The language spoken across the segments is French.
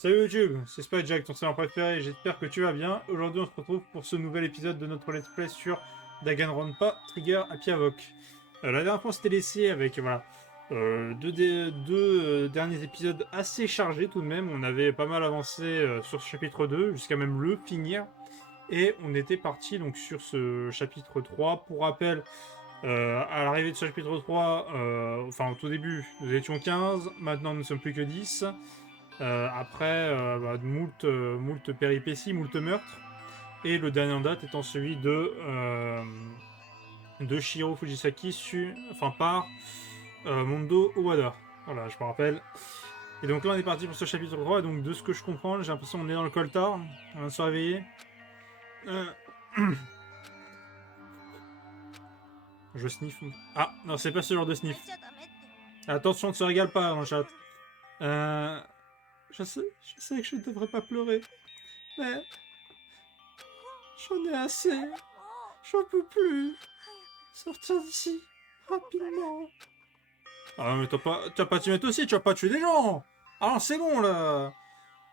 Salut YouTube, c'est Spyjack, ton serveur préféré, j'espère que tu vas bien. Aujourd'hui on se retrouve pour ce nouvel épisode de notre let's play sur Danganronpa Trigger Happy Havoc. La dernière fois on s'était laissé avec deux derniers épisodes assez chargés tout de même. On avait pas mal avancé sur ce chapitre 2 jusqu'à même le finir. Et on était parti donc sur ce chapitre 3. Pour rappel, à l'arrivée de ce chapitre 3, enfin au tout début nous étions 15, maintenant nous ne sommes plus que 10. Après, moult péripéties, moult meurtres. Et le dernier en date étant celui de Shiro Fujisaki par Mondo Owada. Voilà, je me rappelle. Et donc là, on est parti pour ce chapitre 3. Et donc, de ce que je comprends, j'ai l'impression qu'on est dans le coltard. On va se réveiller. Euh... Je sniffe. Ah, non, c'est pas ce genre de sniff. Attention, ne se régale pas dans le chat. Euh... je sais que je ne devrais pas pleurer. Mais j'en ai assez. J'en peux plus. Sortir d'ici. Rapidement. Ah mais t'as pas tué aussi, tu vas pas tuer des gens. Ah non, c'est bon là.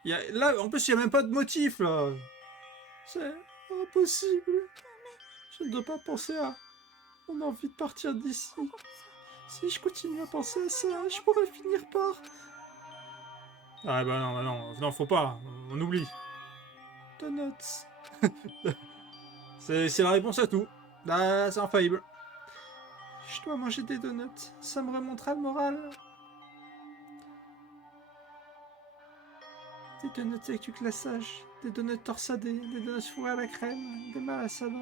Là, en plus, il n'y a même pas de motif là. C'est impossible. Je ne dois pas penser à mon envie de partir d'ici. Si je continue à penser à ça, je pourrais finir par... Ah bah non, non, faut pas. On oublie. Donuts. C'est la réponse à tout. Bah, c'est infaillible. Je dois manger des donuts. Ça me remontera le moral. Des donuts avec du glaçage, des donuts torsadés, des donuts fourrés à la crème, des malasada.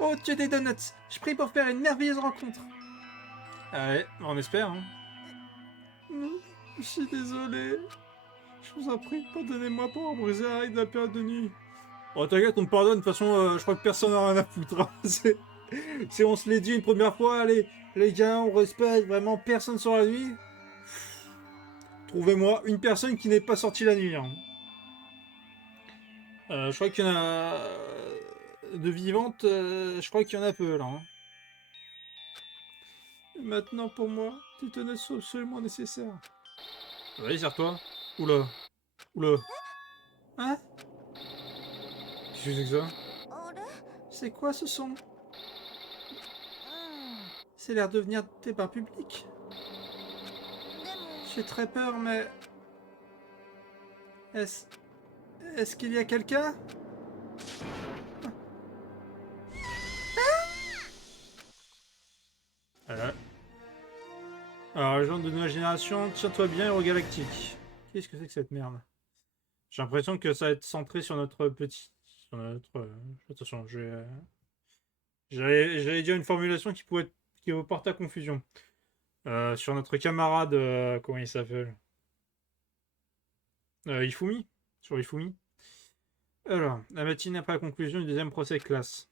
Oh, tu as des donuts. Je prie pour faire une merveilleuse rencontre. Ah ouais, on espère, hein. Je suis désolé. Je vous en prie, pardonnez-moi pour avoir brisé la règle de la période de nuit. Oh, t'inquiète, on te pardonne. De toute façon, je crois que personne n'a rien à foutre. Hein. Si on se l'est dit une première fois, allez, les gars, on respecte vraiment personne sur la nuit. Trouvez-moi une personne qui n'est pas sortie la nuit. Hein. Je crois qu'il y en a de vivantes, je crois qu'il y en a peu là. Hein. Et maintenant pour moi, tes donuts sont absolument nécessaires. Vas-y, serre-toi. Oula. Oula. Hein? Qu'est-ce que c'est que ça? C'est quoi ce son? C'est l'air de venir des bains publics. J'ai très peur, mais... Est-ce... Est-ce qu'il y a quelqu'un? Voilà. Alors, les gens de nouvelle génération, tiens-toi bien, Eurogalactique. Qu'est-ce que c'est que cette merde? J'ai l'impression que ça va être centré sur notre petit... Sur notre... Attention, j'allais dire une formulation qui vous porter à confusion. Sur notre camarade... comment il s'appelle? Ifumi. Sur Ifumi. Alors, la matinée après la conclusion du deuxième procès de classe.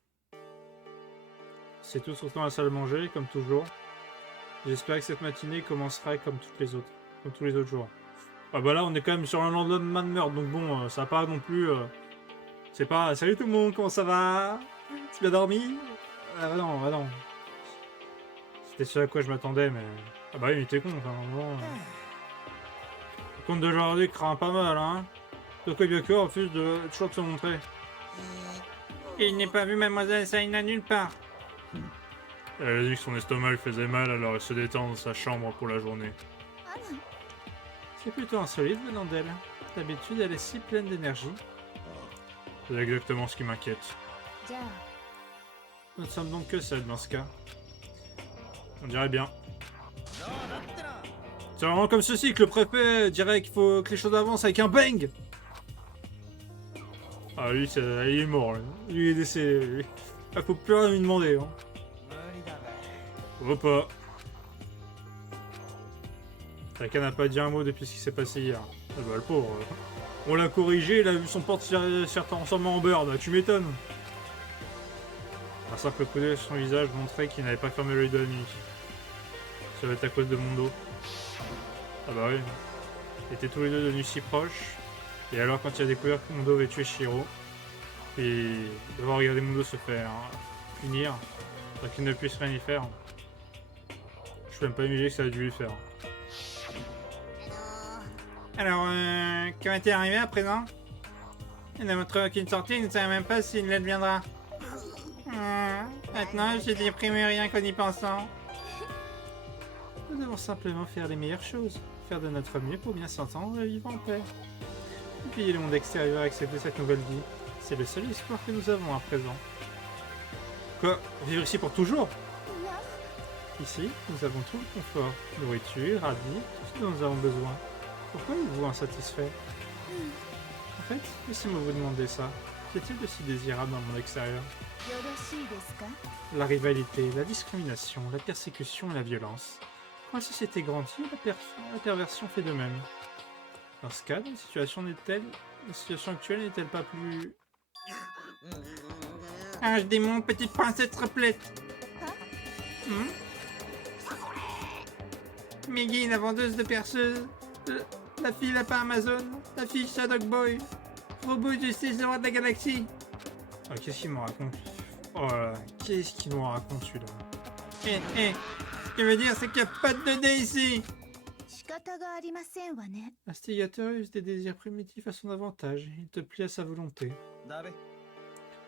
C'est tout sortant à la salle à manger, comme toujours. J'espère que cette matinée commencera comme toutes les autres. Comme tous les autres jours. Ah bah là, on est quand même sur un lendemain de meurtre, donc bon, ça va pas non plus... c'est pas... Salut tout le monde, comment ça va? Tu bien dormi? Ah bah non, bah non. C'était ce à quoi je m'attendais, mais... Ah bah oui, mais t'es con, enfin, bon... Le compte d'aujourd'hui craint pas mal, hein. Tokobyoko refuse de toujours de se montrer. Il n'est pas vu Mademoiselle Saina nulle part. Elle a dit que son estomac lui faisait mal, alors elle se détend dans sa chambre pour la journée. C'est plutôt insolite venant d'elle. D'habitude, elle est si pleine d'énergie. C'est exactement ce qui m'inquiète. Nous ne sommes donc que seuls dans ce cas. On dirait bien. C'est vraiment comme ceci que le préfet dirait qu'il faut que les choses avancent avec un bang. Ah lui, il est mort. Lui, il est décédé. Il faut plus rien lui demander. Hein. Repas. Taka n'a pas dit un mot depuis ce qui s'est passé hier. Ah bah le pauvre. On l'a corrigé, il a vu son porte se faire transformer en beurre. Bah, tu m'étonnes. Un simple coup d'œil sur son visage montrait qu'il n'avait pas fermé l'œil de la nuit. Ça va être à cause de Mondo. Ah bah oui. Ils étaient tous les deux devenus si proches. Et alors quand il a découvert que Mondo avait tué Shiro, et devoir regarder Mondo se faire punir, sans qu'il ne puisse rien y faire, je peux même pas imaginer que ça a dû lui faire. Alors, comment est-il arrivé à présent? Il ne montre aucune sortie, il ne sait même pas s'il l'adviendra. Maintenant, je n'y prime rien qu'en y pensant. Nous devons simplement faire les meilleures choses, faire de notre mieux pour bien s'entendre et vivre en paix. Et puis le monde extérieur accepter cette nouvelle vie. C'est le seul espoir que nous avons à présent. Quoi? Vivre ici pour toujours? Ici, nous avons tout le confort, nourriture, habits, tout ce dont nous avons besoin. Pourquoi êtes-vous insatisfait? En fait, laissez-moi vous demander ça. Qu'est-il de si désirable dans le monde extérieur? La rivalité, la discrimination, la persécution et la violence. Quand la société grandit, la perversion fait de même. Dans ce cas, la situation actuelle n'est-elle pas plus... Ah, je démon, petite princesse replète. Meggy, la vendeuse de perceuses. La fille lapin Amazon. La fille Shadowboy Boy. Robot Justice, le roi de la galaxie. Oh, qu'est-ce qu'il me raconte? Oh là là, qu'est-ce qu'il nous raconte celui-là? Ce que veut dire, c'est qu'il n'y a pas de 2D ici. L'instigateur use des désirs primitifs à son avantage. Il te plie à sa volonté.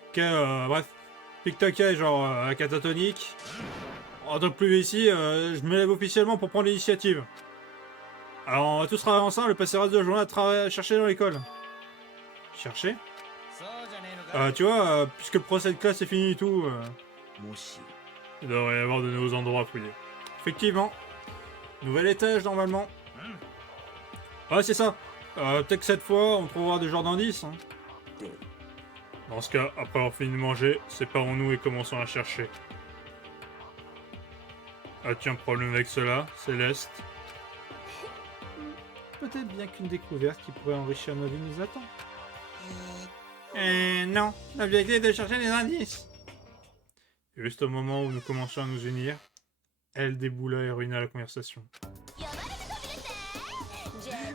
Ok, bref. Pic-toc, genre catatonique. En tant que plus ici, je me lève officiellement pour prendre l'initiative. Alors, on va tous travailler ensemble, passer le reste de la journée à chercher dans l'école. Chercher? Tu vois, puisque le procès de classe est fini et tout, il devrait y avoir de nouveaux endroits à fouiller. Effectivement. Nouvel étage, normalement. Ouais, c'est ça. Peut-être que cette fois, on trouvera des genres d'indices. Hein. Dans ce cas, après avoir fini de manger, séparons-nous et commençons à chercher. As-tu un problème avec cela, Céleste? Peut-être bien qu'une découverte qui pourrait enrichir nos vies nous attend. Non. L'objectif est de chercher les indices. Juste au moment où nous commencions à nous unir, elle déboula et ruina la conversation.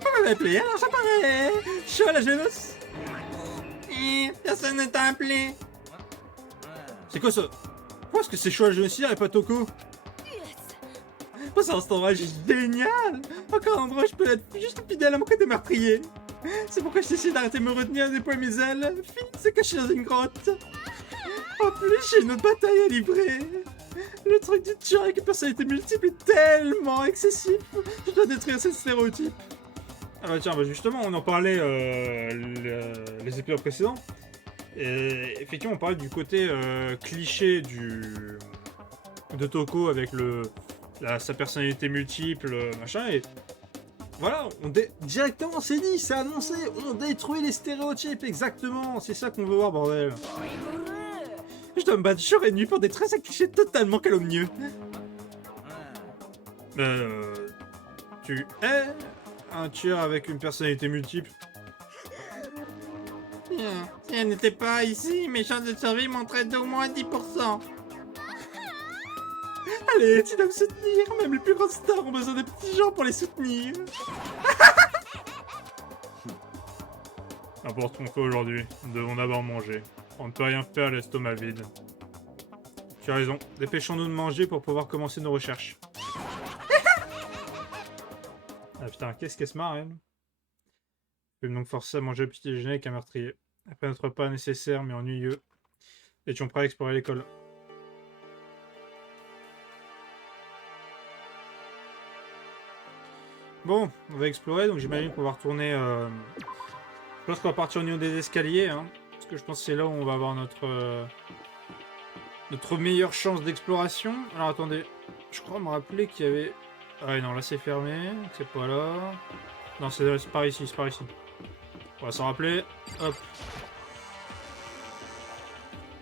On m'avait appelé, alors ça paraît chaud la jeunesse. Personne ne t'a appelé. C'est quoi ça? Pourquoi est-ce que c'est chaud la jeunesse et pas Toko? Oh, c'est un endroit génial. Encore un endroit où je peux être juste fidèle à mon côté meurtrier. C'est pourquoi j'essaie d'arrêter de me retenir, de déployer mes ailes. Fini de se cacher dans une grotte. En plus, j'ai une autre bataille à livrer. Le truc du tueur avec une personnalité multiple est tellement excessif. Je dois détruire ce stéréotype. Ah bah tiens, bah justement, on en parlait les épisodes précédents. Et effectivement, on parlait du côté cliché de Toko avec sa personnalité multiple, machin. Et voilà, directement c'est dit, c'est annoncé, on détruit les stéréotypes, exactement. C'est ça qu'on veut voir, bordel. Je dois me battre jour et nuit pour détruire ces clichés totalement calomnieux. Tu es un tueur avec une personnalité multiple. Si elle n'était pas ici, mes chances de survie montraient d'au moins 10%. Allez, tu dois me soutenir. Même les plus grandes stars ont besoin de petits gens pour les soutenir. N'importe ce qu'on fait aujourd'hui, nous devons d'abord manger. On ne peut rien faire à l'estomac vide. Tu as raison, dépêchons-nous de manger pour pouvoir commencer nos recherches. Ah putain, qu'est-ce qu'elle se marre, elle? Je vais donc forcer à manger le petit déjeuner avec un meurtrier. Après notre repas nécessaire mais ennuyeux, étions prêts à explorer l'école. Bon, on va explorer, donc j'imagine qu'on va retourner... Je pense qu'on va partir au niveau des escaliers, hein, parce que je pense que c'est là où on va avoir notre meilleure chance d'exploration. Alors attendez, je crois me rappeler qu'il y avait... Ah non, là c'est fermé, c'est pas là... Non, c'est par ici, c'est par ici. On va s'en rappeler, hop.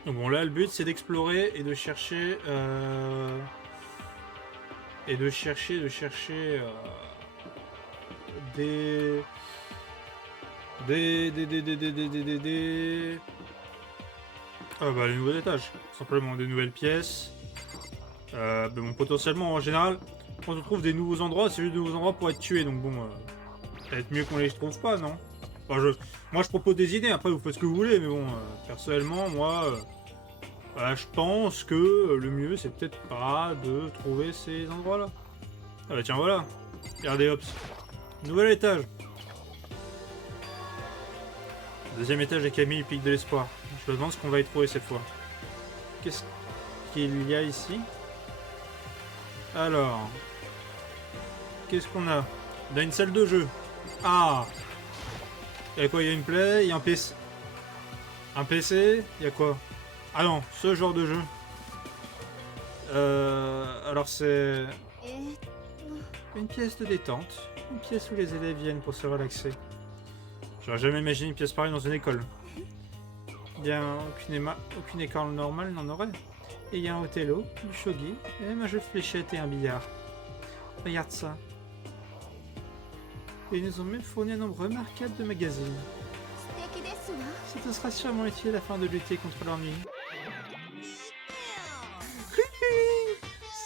Donc bon, là le but c'est d'explorer et de chercher... Et de chercher... Des... Ah bah les nouveaux étages, simplement des nouvelles pièces. Mais bon, potentiellement en général, quand on trouve des nouveaux endroits, c'est juste des nouveaux endroits pour être tués, donc bon, peut-être mieux qu'on les trouve pas, non? Enfin, moi je propose des idées, après vous faites ce que vous voulez, mais bon, personnellement, moi, voilà, je pense que le mieux c'est peut-être pas de trouver ces endroits-là. Ah bah tiens, voilà, regardez, hop, nouvel étage. Deuxième étage des Camille, pic de l'espoir. Je me demande ce qu'on va y trouver cette fois. Qu'est-ce qu'il y a ici? Alors... Qu'est-ce qu'on a? On a une salle de jeu. Ah! Il y a quoi? Il y a une play, il y a un PC. Un PC? Il y a quoi? Ah non, ce genre de jeu. Alors c'est... Une pièce de détente. Une pièce où les élèves viennent pour se relaxer. J'aurais jamais imaginé une pièce pareille dans une école. Bien, aucune école normale n'en aurait. Et il y a un Othello, du shogi, et même un jeu de fléchettes et un billard. Regarde ça. Et ils nous ont même fourni un nombre remarquable de magazines. Ça sera sûrement utile afin de lutter contre l'ennui.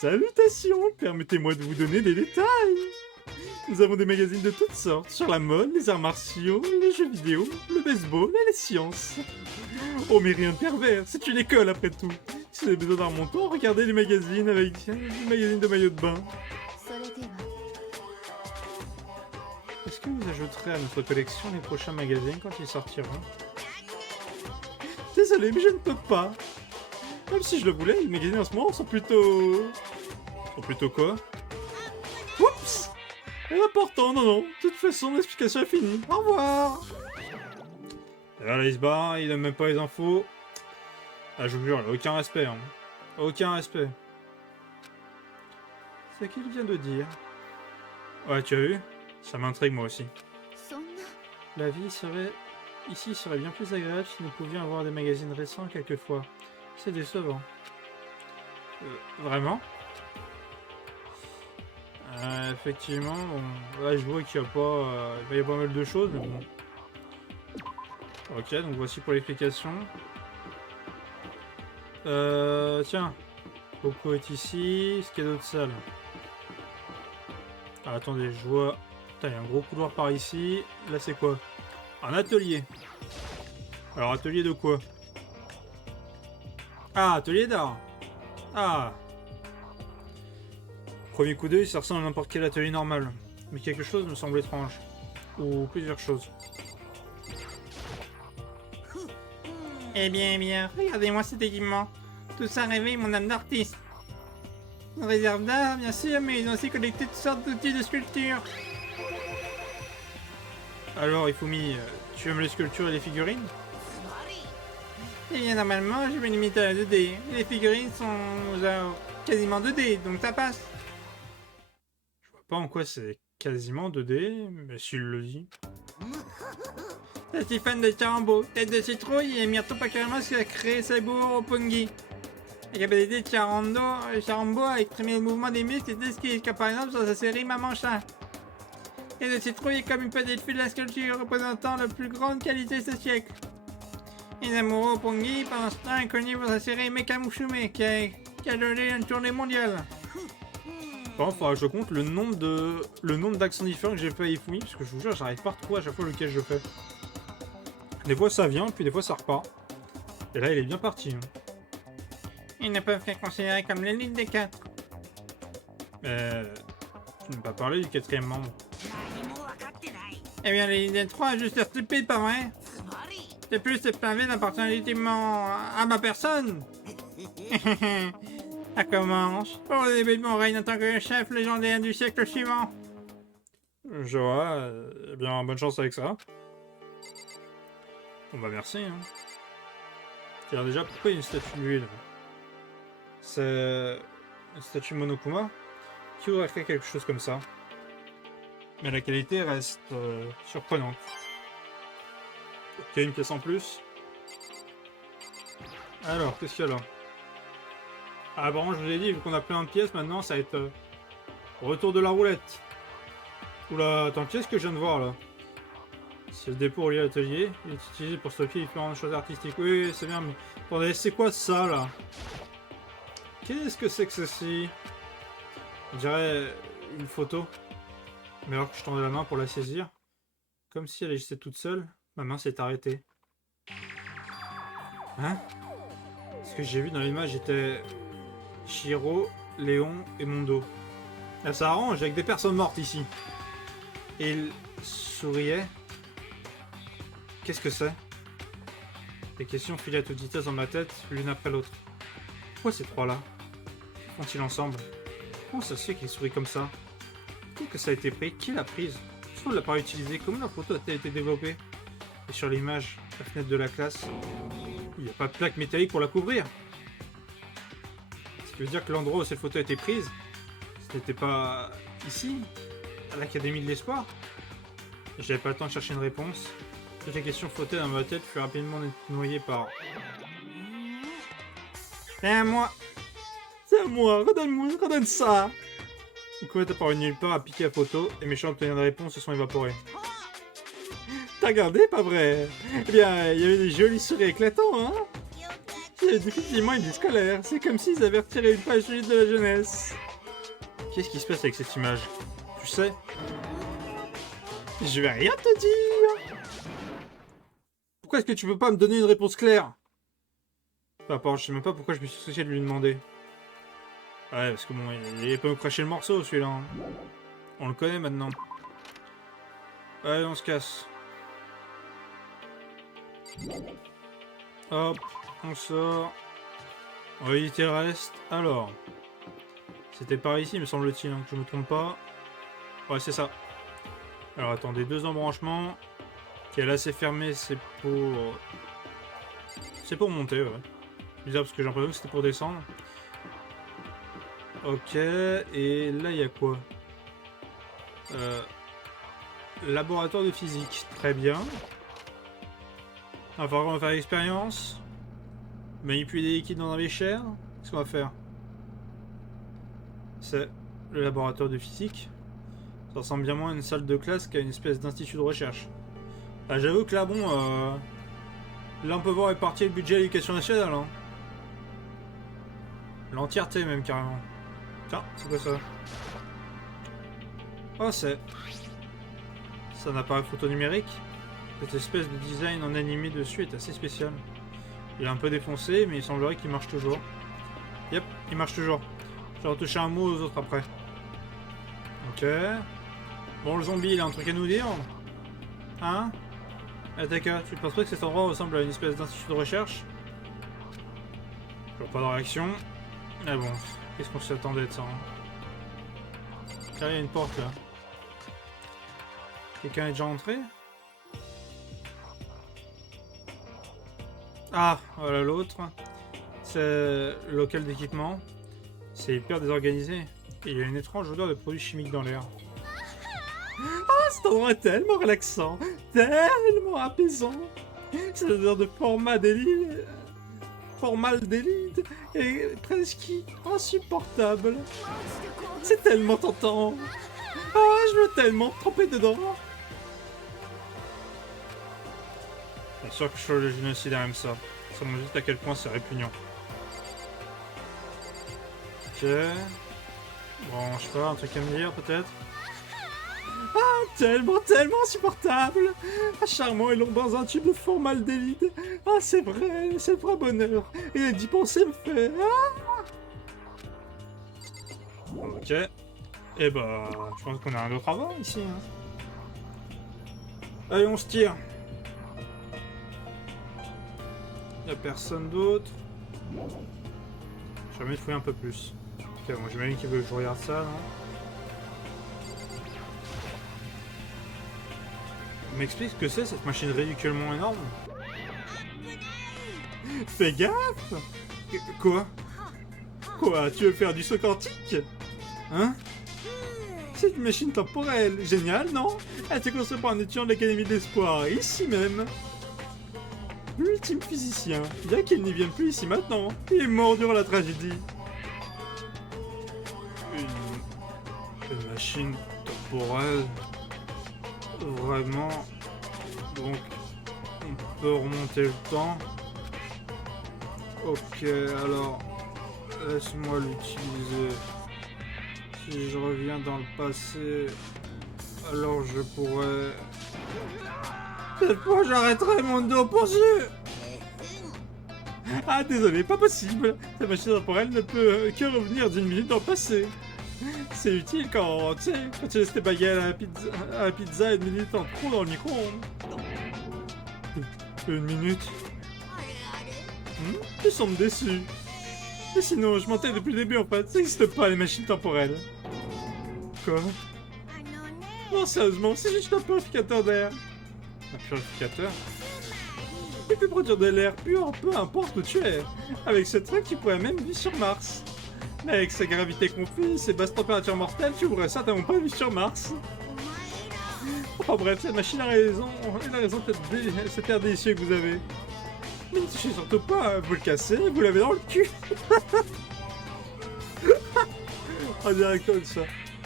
Salutations, permettez-moi de vous donner des détails. Nous avons des magazines de toutes sortes, sur la mode, les arts martiaux, les jeux vidéo, le baseball et les sciences. Oh mais rien de pervers, c'est une école après tout. Si vous avez besoin d'un montant, regardez les magazines avec des magazines de maillots de bain. Est-ce que vous ajouterez à notre collection les prochains magazines quand ils sortiront? Désolé, mais je ne peux pas. Même si je le voulais, les magazines en ce moment sont plutôt... Sont plutôt quoi? Oups! C'est important, non. De toute façon, l'explication est finie. Au revoir! Et là, il se barre, il donne même pas les infos. Ah, je vous jure, il a aucun respect. Hein. Aucun respect. C'est qu'il vient de dire. Ouais, tu as vu? Ça m'intrigue moi aussi. La vie ici serait bien plus agréable si nous pouvions avoir des magazines récents quelquefois. C'est décevant. Vraiment? Effectivement, bon, là je vois qu'il n'y a pas... il va y avoir pas mal de choses, mais bon. Ok, donc voici pour l'explication. Tiens. Coco est ici. Ce qu'il y a d'autres salles. Ah, attendez, je vois... Putain, il y a un gros couloir par ici. Là, c'est quoi? Un atelier. Alors, atelier de quoi? Ah, atelier d'art. Ah. Premier coup d'œil, ça ressemble à n'importe quel atelier normal. Mais quelque chose me semble étrange. Ou plusieurs choses. Eh bien, regardez-moi cet équipement. Tout ça réveille mon âme d'artiste. Une réserve d'art, bien sûr, mais ils ont aussi collecté toutes sortes d'outils de sculpture. Alors, Ifumi, tu aimes les sculptures et les figurines? Eh bien, normalement, je vais limiter à la 2D. Les figurines sont genre quasiment 2D, donc ça passe. Je vois pas en quoi c'est quasiment 2D, mais s'il le dit. Je suis fan de Charambo, tête de citrouille et Myrto Pakarama qui a créé Saburo Roppongi. La capacité de Charambo a exprimé le mouvement des muscles et des skis, comme par exemple sur sa série Maman Chat. Et de citrouille est comme une petite fille de la sculpture représentant la plus grande qualité de ce siècle. Inamuro Roppongi, pendant ce temps, est connu pour sa série Mekamushume, qui a donné une tournée mondiale. Par contre, faudra que je compte le nombre d'accents différents que j'ai fait à Ifumi, parce que je vous jure, j'arrive pas à retrouver à chaque fois lequel je fais. Des fois ça vient, puis des fois ça repart. Et là, il est bien parti. Hein. Ils ne peuvent être considérés comme l'élite des 4. Mais... Tu n'as pas parlé du 4ème membre. Eh bien, l'élite des 3 est juste stupide, pas vrai? De plus, cette planète appartient légitimement à ma personne. Ça commence. Pour le début de mon règne en tant que chef légendaire du siècle suivant. Je vois. Eh bien, bonne chance avec ça. Bon bah merci. Hein. Tiens, déjà, pourquoi il y a une statue de lui là? C'est une statue Monokuma qui aurait fait quelque chose comme ça. Mais la qualité reste surprenante. Ok, une pièce en plus. Alors, qu'est-ce qu'il y a là? Ah bon, je vous ai dit, vu qu'on a plein de pièces, maintenant ça va être retour de la roulette. Oula, attends, qu'est-ce que je viens de voir là? C'est le dépôt relié à l'atelier. Il est utilisé pour stocker différentes choses artistiques. Oui, c'est bien, mais... Attendez, c'est quoi ça là? Qu'est-ce que c'est que ceci? On dirait une photo. Mais alors que je tendais la main pour la saisir. Comme si elle agissait toute seule. Ma main s'est arrêtée. Hein? Ce que j'ai vu dans l'image était... Shiro, Léon et Mondo. Là, ça arrange avec des personnes mortes ici. Et il souriait. Qu'est-ce que c'est? Des questions filent à toute vitesse dans ma tête, l'une après l'autre. Pourquoi ces trois-là? Que font-ils ensemble? Comment ça se fait qu'ils sourient comme ça? Qui que ça a été pris? Qui l'a prise? Pourquoi ne l'a pas utilisée? Comment la photo a-t-elle été développée? Et sur l'image, la fenêtre de la classe, il n'y a pas de plaque métallique pour la couvrir. Ce qui veut dire que l'endroit où cette photo a été prise, ce n'était pas ici, à l'Académie de l'Espoir. J'avais pas le temps de chercher une réponse. Toutes les questions flottaient dans ma tête furent rapidement noyées par... C'est à moi! C'est à moi! Redonne-moi! Redonne ça! Du coup, t'as paru nulle part à piquer la photo et mes chances d'obtenir des réponses se sont évaporées. T'as regardé, pas vrai? Eh bien, il y avait des jolis sourires éclatants, hein? C'est définitivement une vie scolaire. C'est comme s'ils avaient retiré une page du livre de la jeunesse. Qu'est-ce qui se passe avec cette image? Tu sais? Je vais rien te dire! Pourquoi est-ce que tu peux pas me donner une réponse claire? Peu importe, je sais même pas pourquoi je me suis soucié de lui demander. Ouais, parce que bon, il peut me cracher le morceau, celui-là. Hein. On le connaît maintenant. Allez, on se casse. Hop, on sort. On va éviter le reste. Alors. C'était par ici, me semble-t-il, hein, que je me trompe pas. Ouais, c'est ça. Alors, attendez, deux embranchements. Ok, là, c'est fermé, c'est pour... C'est pour monter, ouais. Bizarre, parce que j'ai l'impression que c'était pour descendre. Ok, et là, il y a quoi? Laboratoire de physique, très bien. Il va falloir qu'on va faire l'expérience. Manipuler des liquides dans un bécher. Qu'est-ce qu'on va faire? C'est le laboratoire de physique. Ça ressemble bien moins à une salle de classe qu'à une espèce d'institut de recherche. Ah, j'avoue que là, bon... Là, on peut voir répartir le budget à l'éducation nationale. Hein. L'entièreté, même, carrément. Tiens, c'est quoi ça? Oh, c'est... C'est un appareil photo numérique. Cette espèce de design en animé dessus est assez spécial. Il est un peu défoncé, mais il semblerait qu'il marche toujours. Yep, il marche toujours. Je vais retoucher un mot aux autres après. Ok. Bon, le zombie, il a un truc à nous dire. Hein? Ataka, tu ne penses pas que cet endroit ressemble à une espèce d'institut de recherche? Je vois pas de réaction. Mais bon, qu'est-ce qu'on s'y attendait de ça? Hein? Là, il y a une porte là. Quelqu'un est déjà entré? Ah, voilà l'autre. C'est le local d'équipement. C'est hyper désorganisé. Et il y a une étrange odeur de produits chimiques dans l'air. Ah, cet endroit est tellement relaxant, tellement apaisant. Cette odeur de formaldéhyde est presque insupportable. C'est tellement tentant. Ah, je veux tellement tremper dedans. Bien sûr que je fais le génocide à même ça. Ça montre juste à quel point c'est répugnant. Ok. Bon, je sais pas, un truc à me dire peut-être? Ah, tellement insupportable! Ah, charmant et long dans un tube de formaldéhyde. Ah, c'est le vrai bonheur. Et d'y penser me fait... Ah. Ok. Et bah, je pense qu'on a un autre avant ici. Hein. Allez, on se tire. Y'a personne d'autre. J'ai jamais fouillé un peu plus. Ok, bon, j'imagine qu'il veut que je regarde ça, non? On m'explique ce que c'est cette machine ridiculement énorme? Fais gaffe! Quoi? Quoi? Tu veux faire du saut quantique? Hein? C'est une machine temporelle. Génial, non? Elle a été construite par un étudiant de l'Académie de l'Espoir, ici même. L'ultime physicien. Bien qu'il n'y vienne plus ici maintenant. Il est mort durant la tragédie. Une machine temporelle. Vraiment. Donc, on peut remonter le temps. Ok, alors, laisse-moi l'utiliser. Si je reviens dans le passé, alors je pourrais... Cette fois, j'arrêterai mon dos pour Dieu. Ah, désolé, pas possible. Cette machine temporelle ne peut que revenir d'une minute dans le passé. C'est utile quand, tu sais, quand tu laisses tes baguettes à la pizza une minute en trop dans le micro-ondes. Une minute? Ils semblent déçus. Mais sinon, je mentais depuis le début en fait. Ça n'existe pas les machines temporelles. Quoi? Non, sérieusement, c'est juste un purificateur d'air. Un purificateur? Il peut produire de l'air pur, peu importe où tu es. Avec ce truc, tu pourrais même vivre sur Mars. Mais avec sa gravité confuse, ses basses températures mortelles, tu pourrais certainement pas vivre sur Mars. Enfin bref, cette machine a raison. Elle a raison de cet air délicieux que vous avez. Mais ne touchez surtout pas, vous le cassez, vous l'avez dans le cul. En direct comme ça.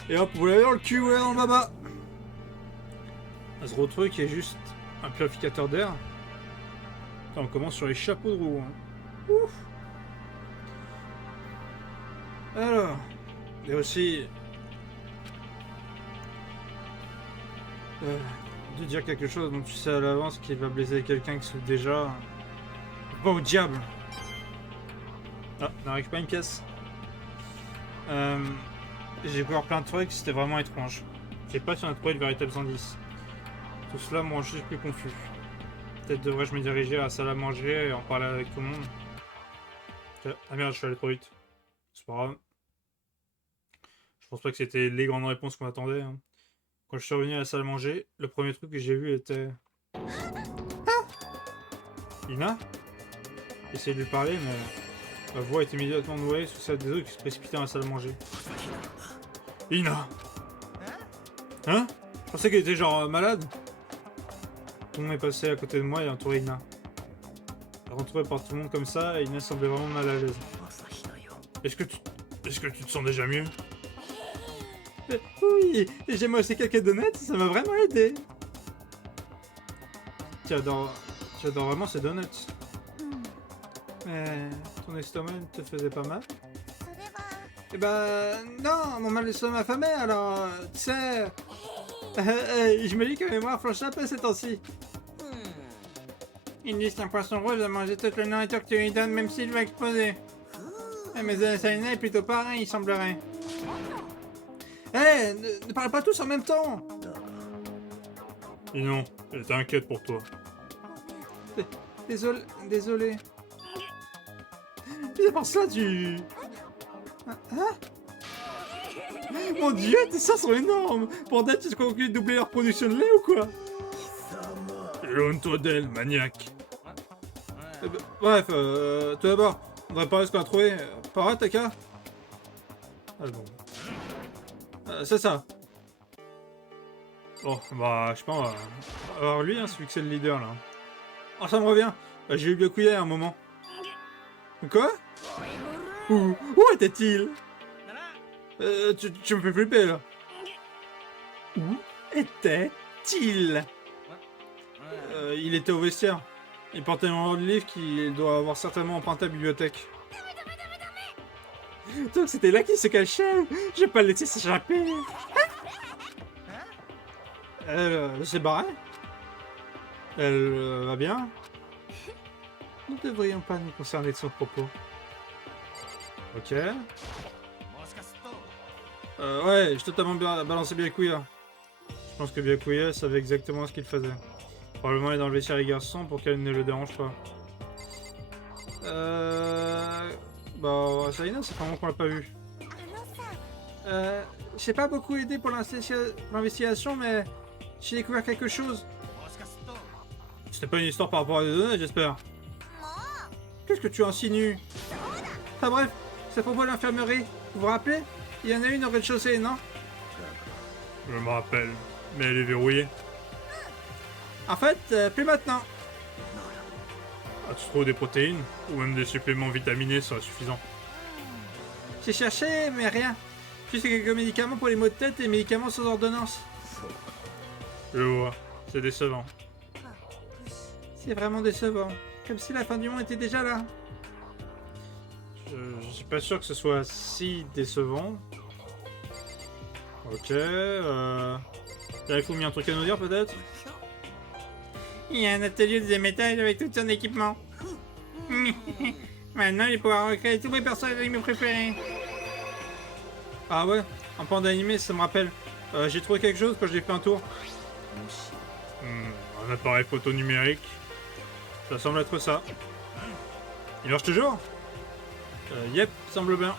Et hop, vous l'avez dans le cul, vous l'avez dans le baba. Ce gros truc est juste un purificateur d'air. On commence sur les chapeaux de roue. Hein. Ouf. Alors, et aussi de dire quelque chose dont tu sais à l'avance qu'il va blesser quelqu'un qui souffre déjà. Va au diable. Ah, n'arrive pas une pièce. J'ai découvert plein de trucs, c'était vraiment étrange. J'ai pas si on a trouvé de véritables indices. Tout cela me rend juste plus confus. Peut-être devrais-je me diriger à la salle à manger et en parler avec tout le monde. Ah merde, je suis allé trop vite. C'est pas grave. Je pense pas que c'était les grandes réponses qu'on attendait. Hein. Quand je suis revenu à la salle à manger, le premier truc que j'ai vu était... Ina? J'essayais de lui parler, mais ma voix est immédiatement noyée sous celle des autres qui se précipitaient dans la salle à manger. Ina! Hein? Je pensais qu'elle était genre malade. Tout le monde est passé à côté de moi et a entouré Ina. Entourée par tout le monde comme ça, Ina semblait vraiment mal à l'aise. Est-ce que tu te sens déjà mieux? Oui, et j'ai mangé quelques donuts, ça m'a vraiment aidé. Tu adores vraiment ces donuts. Mais ton estomac ne te faisait pas mal? Eh ben non, mon mal d'estomac m'affamait, alors tu sais... je me dis que ma mémoire flanche un peu ces temps-ci. Ils disent qu'un poisson rouge va manger toute la nourriture que tu lui donnes, même s'il va exploser. Mais Zelena est plutôt pareil, il semblerait. Ne parlez pas tous en même temps. Et non, j'étais inquiète pour toi. Désolé. Mais à part ça, tu... Hein? Mon dieu, tes seins sont énormes. Pour date, tu te crois de doubler leur production de lait ou quoi? Éloigne-toi d'elle, maniaque. Bref, tout d'abord, on devrait parler de ce qu'on a trouvé. Pas vrai, Taka? Ah bon. C'est ça. Bon, bah, je sais pas, alors lui, hein, celui que c'est le leader, là. Ah, ça me revient. J'ai eu Byakuya à un moment. Quoi? Où était-il? Tu me fais flipper, là. Où était-il? Il était au vestiaire. Il portait un ordre de livre qu'il doit avoir certainement emprunté à la bibliothèque. Donc c'était là qu'il se cachait. Je vais pas le laisser s'échapper. Elle s'est barrée. Elle va bien. Nous ne devrions pas nous concerner de son propos. Ok. Ouais, j'ai totalement balancé Byakuya. Je pense que Byakuya savait exactement ce qu'il faisait. Probablement il est dans le vestiaire les garçons pour qu'elle ne le dérange pas. Bah, Salina, c'est vraiment qu'on l'a pas vu. J'ai pas beaucoup aidé pour l'investigation, mais j'ai découvert quelque chose. C'était pas une histoire par rapport à des données, j'espère. Qu'est-ce que tu insinues? Enfin bref, c'est à propos de l'infirmerie. Vous vous rappelez? Il y en a une au rez-de-chaussée, non? Je me rappelle, mais elle est verrouillée. En fait, plus maintenant. As-tu trouvé des protéines? Ou même des suppléments vitaminés serait suffisant? J'ai cherché, mais rien. Juste quelques médicaments pour les maux de tête et médicaments sans ordonnance. Je vois, c'est décevant. C'est vraiment décevant. Comme si la fin du monde était déjà là. Je suis pas sûr que ce soit si décevant. Ok, il faut mis un truc à nous dire peut-être? Il y a un atelier des métal avec tout son équipement. Maintenant, il pourra recréer tous mes personnages animés préférés. Ah ouais, en parlant d'animé, ça me rappelle. J'ai trouvé quelque chose quand j'ai fait un tour. Un appareil photo numérique. Ça semble être ça. Il marche toujours? Yep, semble bien.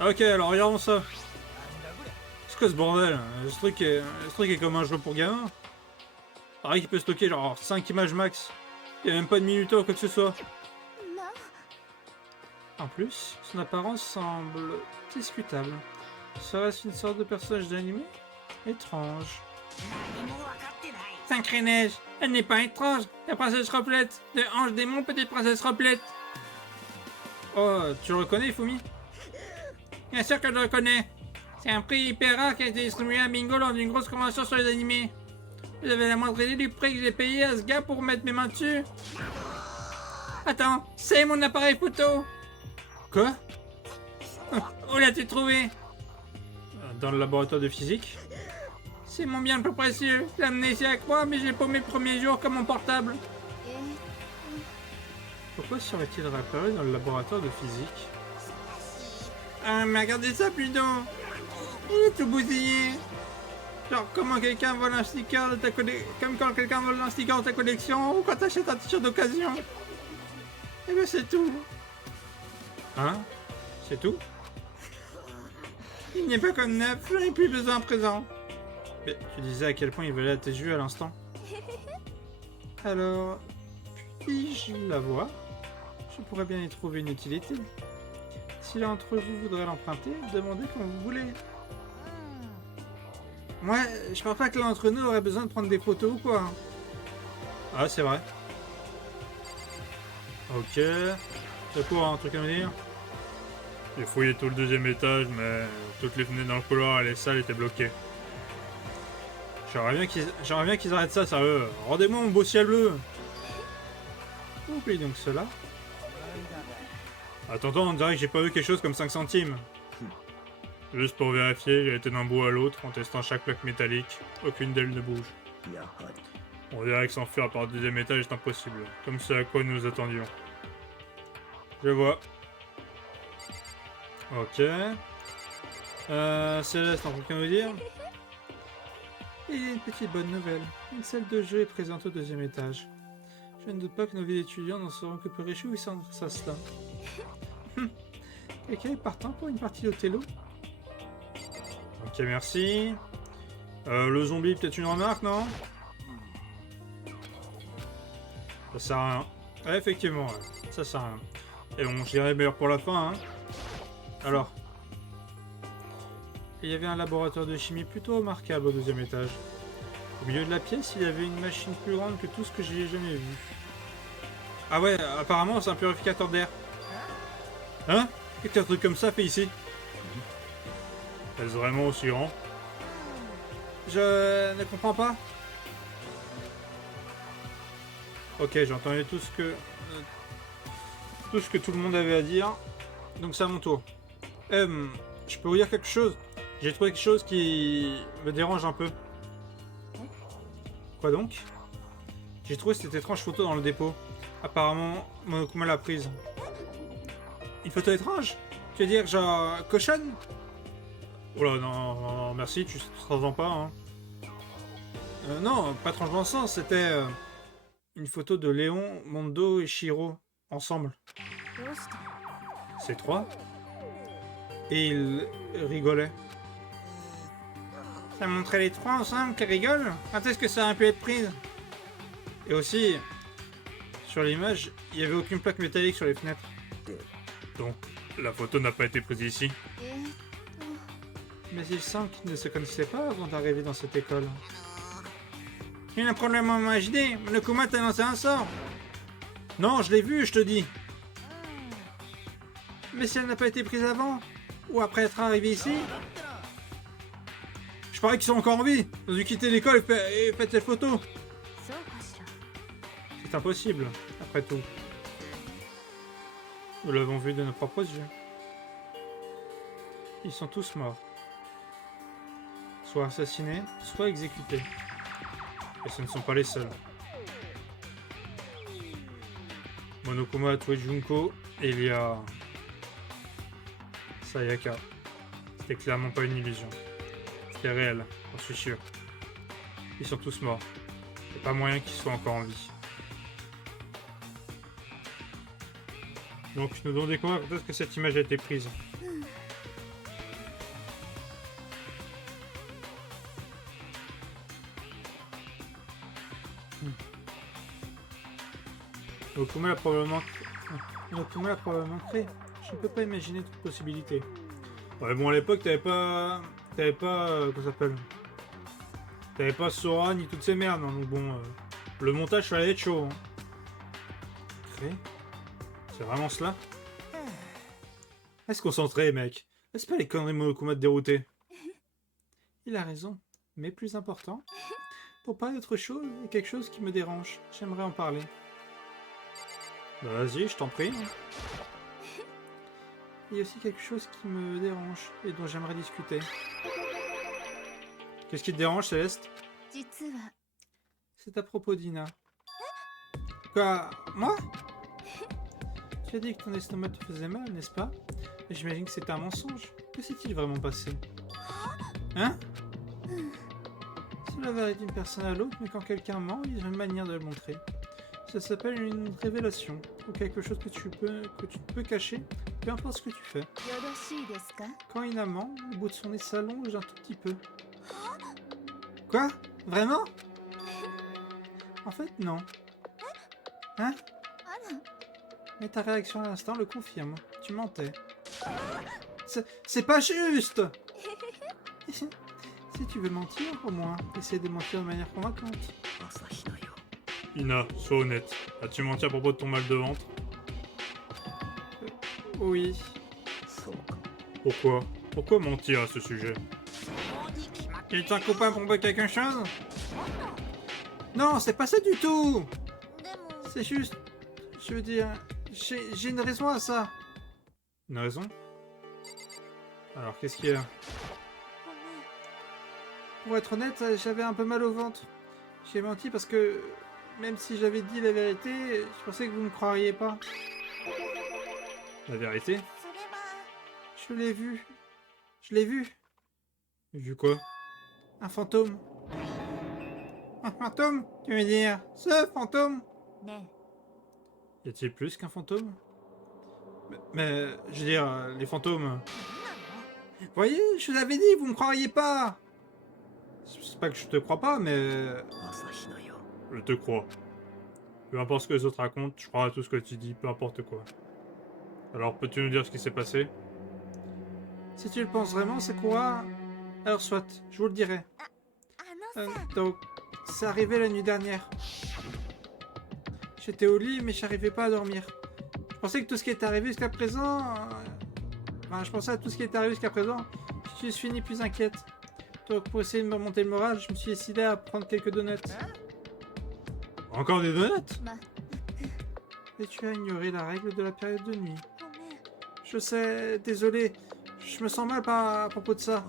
Ok, alors regardons ça. C'est quoi ce bordel? Ce truc est comme un jeu pour gamins. Pareil qu'il peut stocker genre 5 images max. Il n'y a même pas de minuteur ou quoi que ce soit. En plus, son apparence semble discutable. Serait-ce une sorte de personnage d'anime? Étrange. Sacré neige, elle n'est pas étrange. La princesse Roplette, de Ange Démon, petite princesse Roplette. Oh, tu le reconnais, Fumi? Bien sûr que je le reconnais. C'est un prix hyper rare qui a été distribué à Bingo lors d'une grosse convention sur les animés. Vous avez la moindre idée du prix que j'ai payé à ce gars pour mettre mes mains dessus? Attends, c'est mon appareil photo. Quoi? Où l'as-tu trouvé? Dans le laboratoire de physique. C'est mon bien le plus précieux. Je l'ai amené ici avec moi, mais je l'ai paumé le premier jour comme mon portable. Pourquoi serait-il réapparu dans le laboratoire de physique? Ah, mais regardez ça, plutôt. Il est tout bousillé. Genre, comment quelqu'un vole un sticker de ta collection. Comme quand quelqu'un vole un sticker de ta collection ou quand t'achètes un t-shirt d'occasion. Et ben, c'est tout. Hein? C'est tout? Il n'est pas comme neuf, j'en ai plus besoin à présent. Mais tu disais à quel point il valait à tes yeux à l'instant. Alors, puis-je la voir? Je pourrais bien y trouver une utilité. Si l'un d'entre vous voudrait l'emprunter, demandez quand vous voulez. Moi, je pense pas que l'un d'entre nous aurait besoin de prendre des photos ou quoi. Ah, c'est vrai. Ok. C'est quoi, un truc à me dire? J'ai fouillé tout le deuxième étage, mais toutes les fenêtres dans le couloir et les salles étaient bloquées. J'aimerais bien qu'ils arrêtent ça, sérieux. Rendez-moi mon beau ciel bleu. Oublie donc cela. Attends, on dirait que j'ai pas vu quelque chose comme 5 centimes. Juste pour vérifier, j'ai été d'un bout à l'autre en testant chaque plaque métallique. Aucune d'elles ne bouge. On dirait que s'enfuir par le deuxième étage est impossible, comme ce à quoi nous nous attendions. Je vois. Ok. Céleste, un truc à nous dire? Il y a une petite bonne nouvelle. Une salle de jeu est présente au deuxième étage. Je ne doute pas que nos vies d'étudiants n'en seront que plus réjouissantes grâce à cela. Quelqu'un est partant pour une partie d'Othello? Ok, merci. Le zombie, peut-être une remarque, non? Ça sert à rien. Ouais, effectivement, ouais. Ça sert à rien. Et bon, je dirais meilleur pour la fin, hein. Alors. Il y avait un laboratoire de chimie plutôt remarquable au deuxième étage. Au milieu de la pièce, il y avait une machine plus grande que tout ce que j'ai jamais vu. Ah ouais, apparemment c'est un purificateur d'air. Hein? Qu'est-ce qu'un truc comme ça fait ici? Est-ce vraiment aussi grand? Je ne comprends pas. Ok, j'ai entendu tout ce que tout le monde avait à dire. Donc c'est à mon tour. Je peux vous dire quelque chose? J'ai trouvé quelque chose qui me dérange un peu. Quoi donc? J'ai trouvé cette étrange photo dans le dépôt. Apparemment, Monokuma l'a prise. Une photo étrange? Tu veux dire genre cochonne? Oh là, non, merci, tu te revends pas, hein. Non, pas étrange dans le sens, c'était une photo de Léon, Mondo et Shiro ensemble. C'est trois? Et ils rigolaient. Ça montrait les trois ensemble qui rigolent? Quand est-ce que ça aurait pu être prise? Et aussi, sur l'image, il n'y avait aucune plaque métallique sur les fenêtres. Donc, la photo n'a pas été prise ici. Mais il semble qu'ils ne se connaissaient pas avant d'arriver dans cette école. Il y a un problème à m'imaginer. Monokuma t'a lancé un sort. Non, je l'ai vu, je te dis. Mais si elle n'a pas été prise avant, ou après être arrivée ici, je parie qu'ils sont encore en vie. Ils ont dû quitter l'école et fait cette photo. C'est impossible, après tout. Nous l'avons vu de nos propres yeux. Ils sont tous morts. Soit assassinés, soit exécutés. Et ce ne sont pas les seuls. Monokuma a tué Junko et il y a Sayaka. C'était clairement pas une illusion. C'était réel, j'en suis sûr. Ils sont tous morts. Il n'y a pas moyen qu'ils soient encore en vie. Donc nous devons découvrir quand est-ce que cette image a été prise. Okuma a probablement créé. Je ne peux pas imaginer toute possibilité. Ouais, bon, à l'époque, t'avais pas... comment ça s'appelle? T'avais pas Sora ni toutes ces merdes, hein, donc bon... le montage fallait être chaud, hein. Créé? C'est vraiment cela? Reste concentré, mec. Laisse pas les conneries Monokuma te dérouter. Il a raison. Mais plus important, pour parler d'autre chose, il y a quelque chose qui me dérange. J'aimerais en parler. Bah vas-y, je t'en prie. Il y a aussi quelque chose qui me dérange et dont j'aimerais discuter. Qu'est-ce qui te dérange, Céleste? C'est à propos d'Ina. Quoi? Moi? Tu as dit que ton estomac te faisait mal, n'est-ce pas? Et j'imagine que c'était un mensonge. Que s'est-il vraiment passé? Hein? Cela varie d'une personne à l'autre, mais quand quelqu'un ment, il y a une manière de le montrer. Ça s'appelle une révélation, ou quelque chose que tu ne peux cacher, peu importe ce que tu fais. Quand Ina ment, le bout de son nez s'allonge un tout petit peu. Quoi? Vraiment? En fait, non. Hein? Mais ta réaction à l'instant le confirme. Tu mentais. C'est pas juste! Si tu veux mentir, au moins, essaie de mentir de manière convaincante. Ina, sois honnête. As-tu menti à propos de ton mal de ventre? Oui. Pourquoi? Pourquoi mentir à ce sujet? Il est un copain pour quelque chose? Non, c'est pas ça du tout! C'est juste... Je veux dire... J'ai une raison à ça. Une raison? Alors, qu'est-ce qu'il y a? Pour être honnête, j'avais un peu mal au ventre. J'ai menti parce que... Même si j'avais dit la vérité, je pensais que vous ne me croiriez pas. La vérité? Je l'ai vu. Je l'ai vu. Vu quoi? Un fantôme. Un fantôme? Tu veux dire ce fantôme? Y a-t-il plus qu'un fantôme? Mais, je veux dire, les fantômes... Vous voyez, je vous avais dit, vous me croiriez pas! C'est pas que je te crois pas, mais... Je te crois. Peu importe ce que les autres racontent, je crois à tout ce que tu dis, peu importe quoi. Alors, peux-tu nous dire ce qui s'est passé? Si tu le penses vraiment, c'est quoi? Alors soit, je vous le dirai. Donc, c'est arrivé la nuit dernière. J'étais au lit, mais j'arrivais pas à dormir. Je pensais que tout ce qui est arrivé jusqu'à présent... Enfin, je pensais à tout ce qui est arrivé jusqu'à présent. Je suis ni plus inquiète. Donc, pour essayer de me remonter le moral, je me suis décidé à prendre quelques donuts. Encore des donuts? Et tu as ignoré la règle de la période de nuit. Je sais, désolé. Je me sens mal à propos de ça.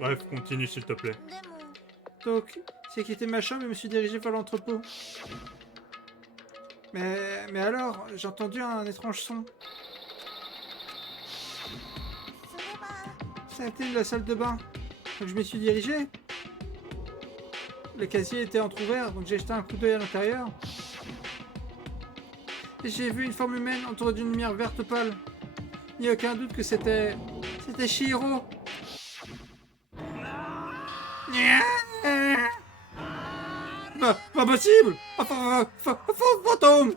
Bref, continue s'il te plaît. Donc, j'ai quitté ma chambre et me suis dirigé vers l'entrepôt. Mais alors, j'ai entendu un étrange son. Ça a été de la salle de bain. Donc je me suis dirigé. Le casier était entrouvert, donc j'ai jeté un coup d'œil à l'intérieur. Et j'ai vu une forme humaine entourée d'une lumière verte pâle. Il n'y a aucun doute que c'était Chihiro. Pas possible! Fantôme!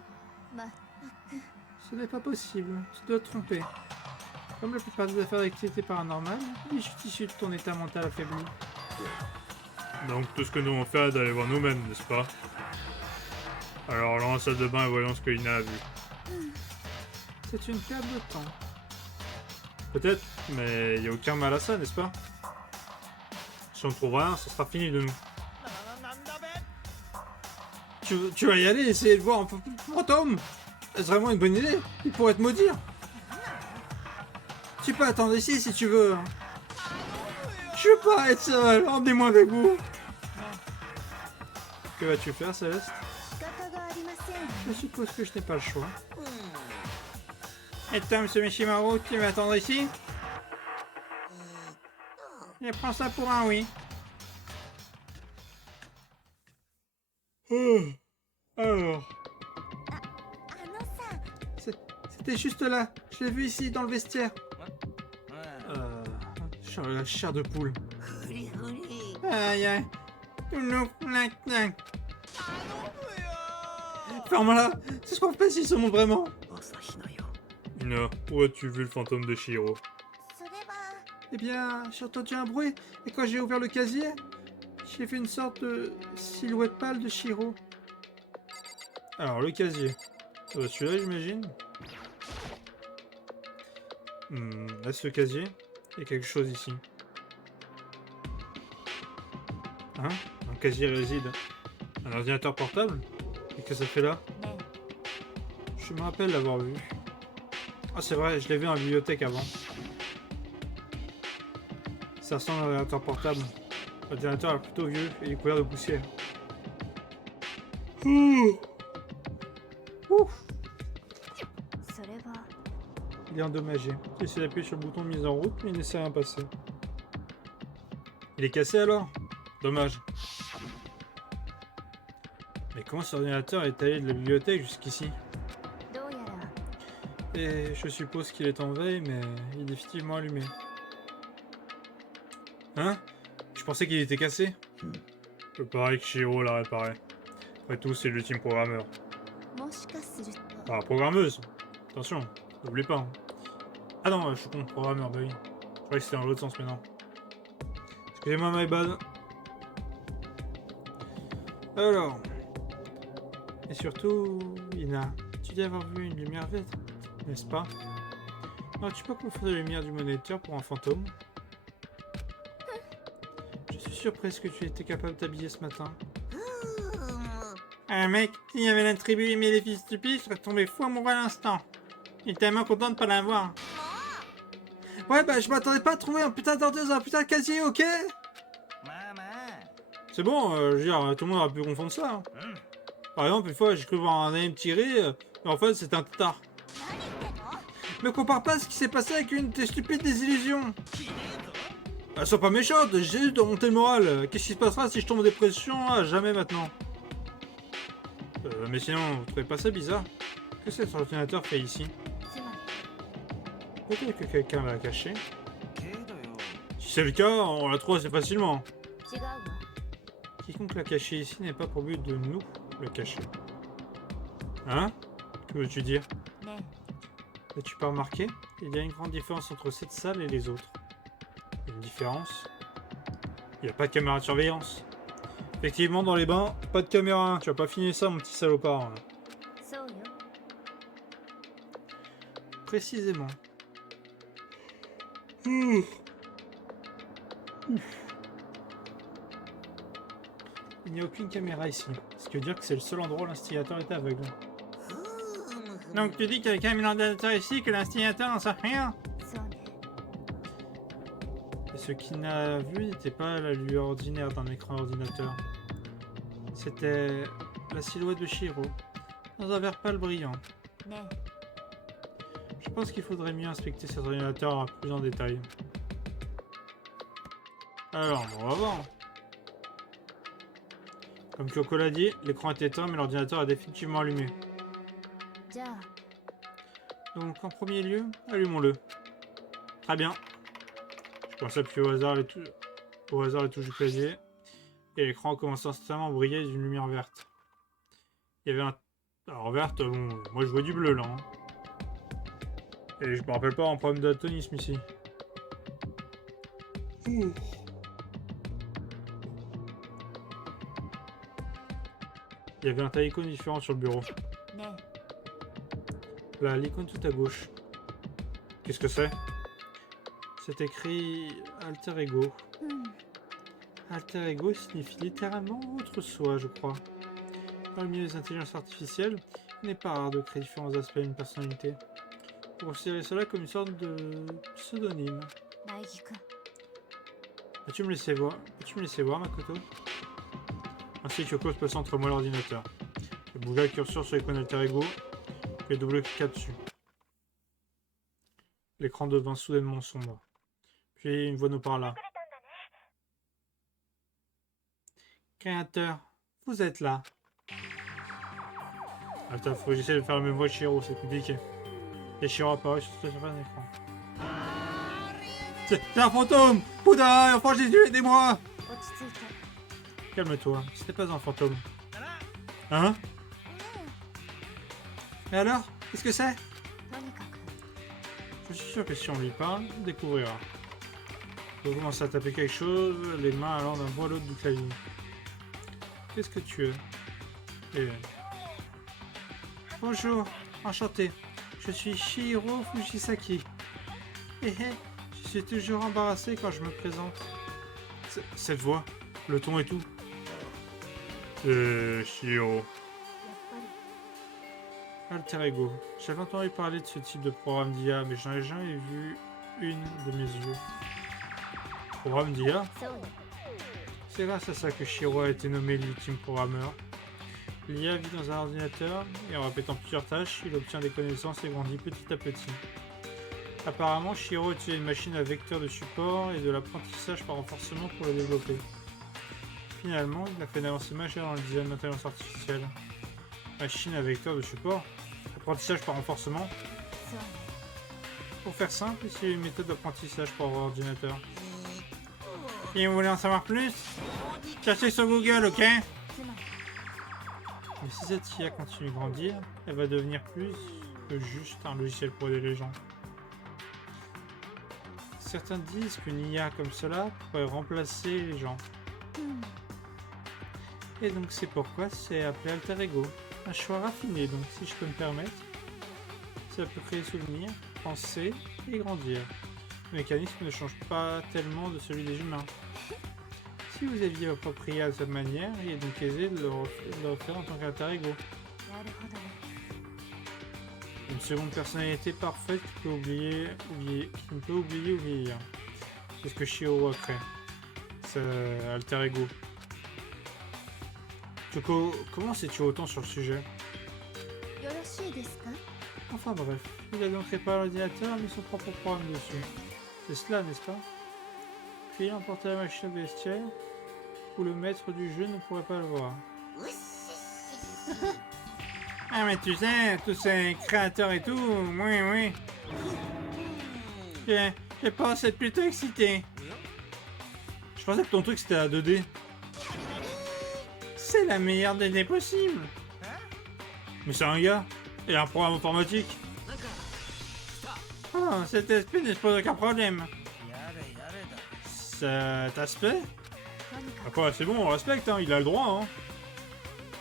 Ce n'est pas possible, tu dois te tromper. Comme la plupart des affaires d'activité paranormale, il est juste issu de ton état mental affaibli. Donc tout ce que nous on fait, d'aller voir nous-mêmes, n'est-ce pas? Alors allons à la salle de bain et voyons ce que Ina a vu. C'est une perte de temps. Peut-être, mais il n'y a aucun mal à ça, n'est-ce pas? Si on ne trouve rien, ça sera fini de nous. Tu vas y aller, essayer de voir un fantôme? C'est vraiment une bonne idée. Il pourrait te maudire. Tu peux attendre ici si tu veux. Je veux pas être seul, emmenez-moi avec vous. Que vas-tu faire, Céleste? Je suppose que je n'ai pas le choix. Et toi, monsieur Mishimaru, tu vas attendre ici? Je prends ça pour un oui. Alors... T'es juste là. Je l'ai vu ici, dans le vestiaire. La chair de poule. Aïe aïe. Ferme-la. C'est ce qu'on fait s'il se montre vraiment. Ina, où as-tu vu le fantôme de Shiro? Eh bien, j'ai entendu un bruit, et quand j'ai ouvert le casier, j'ai vu une sorte de silhouette pâle de Shiro. Alors, le casier. Celui-là, j'imagine. Est-ce le casier? Il y a quelque chose ici. Hein? Un casier réside. Un ordinateur portable? Et que ça fait là? Je me rappelle l'avoir vu. Ah, c'est vrai, je l'ai vu en bibliothèque avant. Ça ressemble à un ordinateur portable. L'ordinateur est plutôt vieux et il est couvert de poussière. Ouf. Il est endommagé. J'ai essayé d'appuyer sur le bouton de mise en route, mais il ne s'est rien passé. Il est cassé alors? Dommage. Mais comment cet ordinateur est allé de la bibliothèque jusqu'ici? Et je suppose qu'il est en veille, mais il est définitivement allumé. Hein? Je pensais qu'il était cassé. Je parie que Shiro l'a réparé. Après tout, c'est l'ultime programmeur. Ah, programmeuse. Attention, n'oublie pas. Ah non, je suis con, programmeur, bah oui. Je croyais que c'était dans l'autre sens maintenant. Excusez-moi, my bad. Alors. Et surtout, Ina, tu dois avoir vu une lumière verte, n'est-ce pas? Non, tu peux confondre la lumière du moniteur pour un fantôme? Je suis surprise que tu étais capable de t'habiller ce matin. Ah mec, s'il y avait la tribu aimée les filles stupides, je serais tombé fou amoureux à l'instant. Il est tellement content de pas l'avoir. Ouais, bah je m'attendais pas à trouver un putain d'ordure dans un putain de casier, ok? C'est bon, je veux dire, tout le monde aurait pu confondre ça. Hein. Par exemple, une fois, j'ai cru voir un AM tiré, mais en fait, c'était un tétard. Me compare pas à ce qui s'est passé avec une de tes stupides désillusions. Elles sont pas méchantes, j'ai juste de monter le moral. Qu'est-ce qui se passera si je tombe en dépression à jamais maintenant? Mais sinon, vous trouvez pas ça bizarre? Qu'est-ce que cet ordinateur fait ici? Peut-être que quelqu'un l'a caché. Si c'est le cas, on la trouve assez facilement. Quiconque l'a caché ici n'est pas pour but de nous le cacher. Hein? Que veux-tu dire? N'as-tu pas remarqué? Il y a une grande différence entre cette salle et les autres. Une différence? Il n'y a pas de caméra de surveillance. Effectivement, dans les bains, pas de caméra. Tu vas pas finir ça, mon petit salopard. Précisément. Il n'y a aucune caméra ici. Ce qui veut dire que c'est le seul endroit où l'instigateur est aveugle. Donc tu dis qu'il y a quand même un ordinateur ici, que l'instigateur n'en sait rien? Et ce qu'il n'a vu n'était pas la lueur ordinaire d'un écran ordinateur. C'était la silhouette de Shiro, dans un verre pâle brillant. Je pense qu'il faudrait mieux inspecter cet ordinateur plus en détail. Alors, on va voir. Comme Kyoko l'a dit, l'écran est éteint, mais l'ordinateur est définitivement allumé. Donc, en premier lieu, allumons-le. Très bien. Je pense appuyer au hasard les touches du clavier. Et l'écran commence instantanément à briller d'une lumière verte. Il y avait un... Alors, verte, bon, moi je vois du bleu là. Hein. Et je me rappelle pas un problème d'atonisme ici. Il y avait un tas d'icônes différents sur le bureau. Là, l'icône tout à gauche. Qu'est-ce que c'est? C'est écrit Alter Ego. Alter Ego signifie littéralement autre soi, je crois. Dans le milieu des intelligences artificielles, il n'est pas rare de créer différents aspects d'une personnalité. Pour considérer cela comme une sorte de pseudonyme. Peux-tu me laisser voir, Makoto? Ainsi, Kyoko se place entre moi et l'ordinateur. Je bouge le curseur sur l'icône Alter Ego, puis double-clique dessus. L'écran devint soudainement sombre. Puis une voix nous parla. Créateur, vous êtes là. Attends, faut que j'essaie de faire la même voix de Shiro, c'est compliqué. Et Shiro apparaît sur cette surface d'écran. C'est un fantôme! Putain, enfant Jésus, aidez-moi! Calme-toi, ce n'est pas un fantôme. Hein? Et alors? Qu'est-ce que c'est? Je suis sûr que si on lui parle, on découvrira. Il faut commencer à taper quelque chose, les mains allant d'un bout à l'autre du clavier. Qu'est-ce que tu es? Et... Bonjour, enchanté. Je suis Shihiro Fujisaki. Je suis toujours embarrassé quand je me présente. Cette voix, le ton et tout. Shihiro. Alter Ego. J'avais entendu parler de ce type de programme d'IA, mais j'en ai jamais vu une de mes yeux. Programme d'IA? C'est grâce à ça que Shihiro a été nommé l'ultime programmeur. L'IA vit dans un ordinateur et en répétant plusieurs tâches, il obtient des connaissances et grandit petit à petit. Apparemment, Shihiro utilise une machine à vecteur de support et de l'apprentissage par renforcement pour le développer. Finalement, il a fait une avancée majeure dans le design d'intelligence artificielle. Machine à vecteur de support, apprentissage par renforcement. Pour faire simple, c'est une méthode d'apprentissage pour ordinateur. Et vous voulez en savoir plus? Cherchez sur Google, ok? Mais si cette IA continue de grandir, elle va devenir plus que juste un logiciel pour aider les gens. Certains disent qu'une IA comme cela pourrait remplacer les gens. Et donc c'est pourquoi c'est appelé Alter Ego. Un choix raffiné donc, si je peux me permettre. Ça peut créer souvenirs, penser et grandir. Le mécanisme ne change pas tellement de celui des humains. Si vous aviez votre propre IA de cette manière, il est donc aisé de le refaire en tant qu'Alter Ego. Une seconde personnalité parfaite qui ne peut oublier ou vieillir. C'est ce que Shihiro a créé. C'est Alter Ego. Choco, comment sais-tu autant sur le sujet? Enfin bref, il a donc réparé l'ordinateur et mis son propre programme dessus. C'est cela, n'est-ce pas? Puis il a emporté la machine au vestiaire, où le maître du jeu ne pourrait pas le voir. Ah mais tu sais, tous ces créateurs et tout, oui. Je pense être plutôt excité. Je pensais que ton truc c'était la 2D. C'est la meilleure 2D possible. Mais c'est un gars, et un programme informatique. Oh, cet aspect ne se pose aucun problème. Cet aspect? Après, c'est bon, on respecte, hein, il a le droit, hein.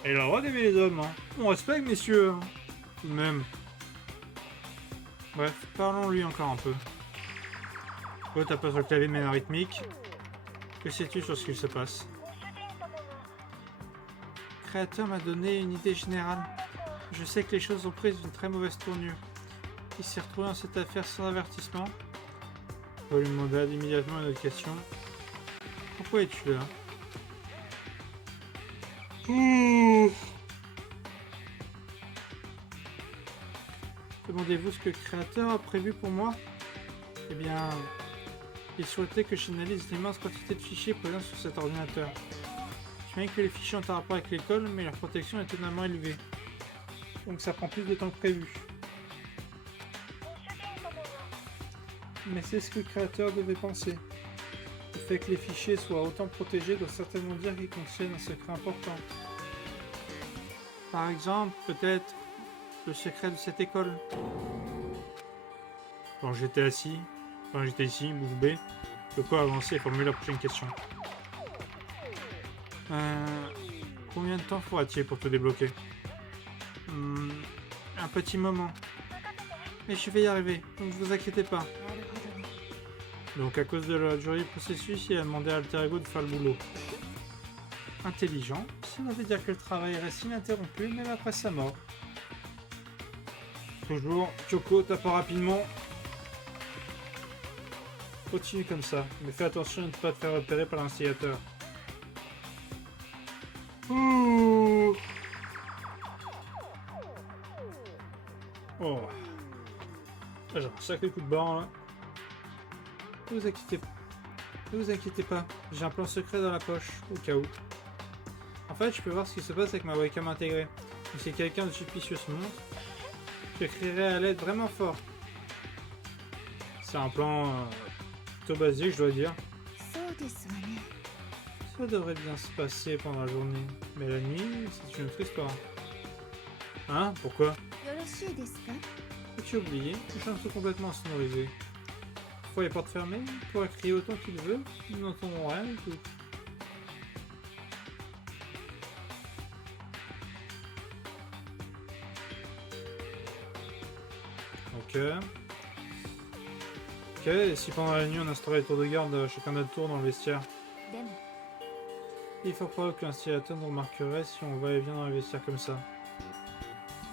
Et il a le droit d'aimer les hommes, hein. On respecte, messieurs, hein. Tout de même. Bref, parlons-lui encore un peu. Oh, t'as pas sur le clavier de manière rythmique. Que sais-tu sur ce qu'il se passe? Le créateur m'a donné une idée générale. Je sais que les choses ont pris une très mauvaise tournure. Il s'est retrouvé dans cette affaire sans avertissement. On va lui demander immédiatement une autre question. Pourquoi es-tu là? Demandez-vous ce que le créateur a prévu pour moi? Eh bien, il souhaitait que j'analyse l'immense quantité de fichiers présents sur cet ordinateur. Je sais que les fichiers ont un rapport avec l'école, mais leur protection est étonnamment élevée. Donc ça prend plus de temps que prévu. Mais c'est ce que le créateur devait penser. Le fait que les fichiers soient autant protégés doit certainement dire qu'ils contiennent un secret important. Par exemple, peut-être le secret de cette école. Quand j'étais ici, bouche bée, de quoi avancer et formuler la prochaine question. Combien de temps faudra-t-il pour te débloquer? Un petit moment. Mais je vais y arriver, donc ne vous inquiétez pas. Donc à cause de la durée du processus, il a demandé à Alter Ego de faire le boulot. Intelligent, cela veut dire que le travail reste ininterrompu même après sa mort. Toujours, Kyoko, tape rapidement. Continue comme ça, mais fais attention de ne pas te faire repérer par l'instigateur. Ouh. Oh. J'ai un sacré coup de barre là. Ne vous inquiétez pas, j'ai un plan secret dans la poche, au cas où. En fait, je peux voir ce qui se passe avec ma webcam intégrée. Et si quelqu'un de suspicieux se montre, je crierai à l'aide vraiment fort. C'est un plan plutôt basique, je dois dire. そうですわね。 Ça devrait bien se passer pendant la journée. Mais la nuit, c'est une autre histoire. Hein? Pourquoi? よろしいですか？ As-tu oublié? Les chambres sont complètement sonorisées. Parfois les portes fermées, il pourra crier autant qu'il veut, nous n'entendrons rien du tout. Ok. Ok, et si pendant la nuit on installait les tours de garde à chacun notre tour dans le vestiaire? でも Il est fort probable que l'installateur nous remarquerait si on va et vient dans les vestiaires comme ça.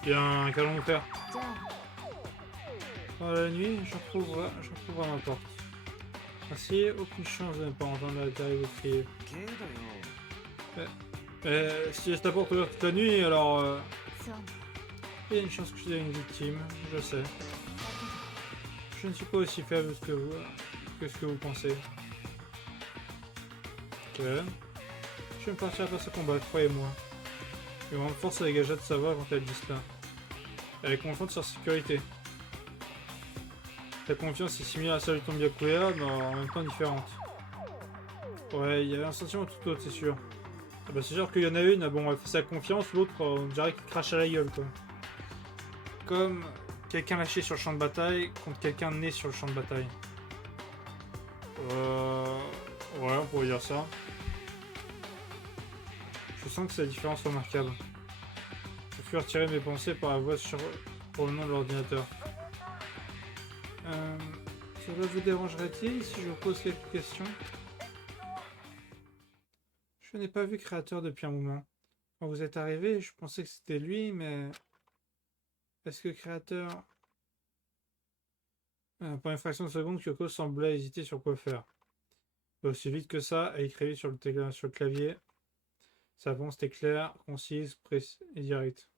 Bien, qu'allons-nous faire? じゃあ Pendant la nuit, j'en trouverai ma porte. Ainsi, aucune chance de ne pas entendre la terrible crier. けどよ。 Si je laisse ta porte ouverte toute la nuit, alors そうね。 il y a une chance que je devienne une victime, je sais. Je ne suis pas aussi faible que ce que vous pensez. Ok. Je ne partirai pas ce combat, croyez-moi. Une grande force a dégagé de sa voix quand elle dit cela. Elle est confiante sur sa sécurité. Ta confiance est similaire à celle de ton Byakuya, mais en même temps différente. Ouais, il y avait un sentiment tout autre, c'est sûr. Ah bah c'est sûr qu'il y en a une, bon, elle fait sa confiance, l'autre, on dirait qu'il crache à la gueule, quoi. Comme quelqu'un lâché sur le champ de bataille contre quelqu'un né sur le champ de bataille. Ouais, on pourrait dire ça. Je sens que c'est la différence remarquable. Je fus retirer mes pensées par la voix provenant de l'ordinateur. Cela vous dérangerait-il si je vous pose quelques questions? Je n'ai pas vu Créateur depuis un moment. Quand vous êtes arrivé, je pensais que c'était lui, mais... Est-ce que Créateur... Pour une fraction de seconde, Kyoko semblait hésiter sur quoi faire. Mais aussi vite que ça, elle écrivit sur le clavier. Sa réponse était claire, concise, précise et directe.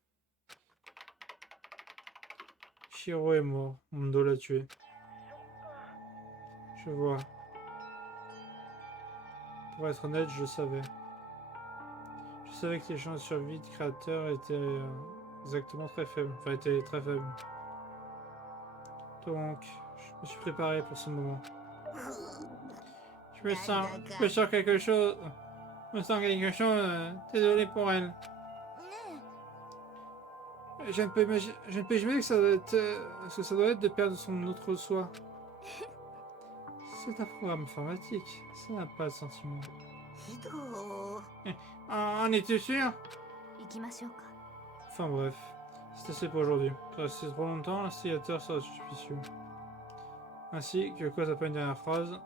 Shiro est mort, Mondo l'a tué. Je vois. Pour être honnête, je le savais. Je savais que les chances de survie de Créateur étaient exactement très faibles. Enfin, étaient très faibles. Donc, je me suis préparé pour ce moment. Je me sens quelque chose. Désolé pour elle. Je ne peux imaginer que ça doit être, ce que ça doit être de perdre son autre soi. C'est un programme informatique. Ça n'a pas de sentiment. ひど。 En es-tu sûr? 行きましょうか。 Enfin bref, c'est assez pour aujourd'hui. Rester trop longtemps, l'instigateur sera suspicieux. Ainsi, Kyoko s'appelle une dernière phrase.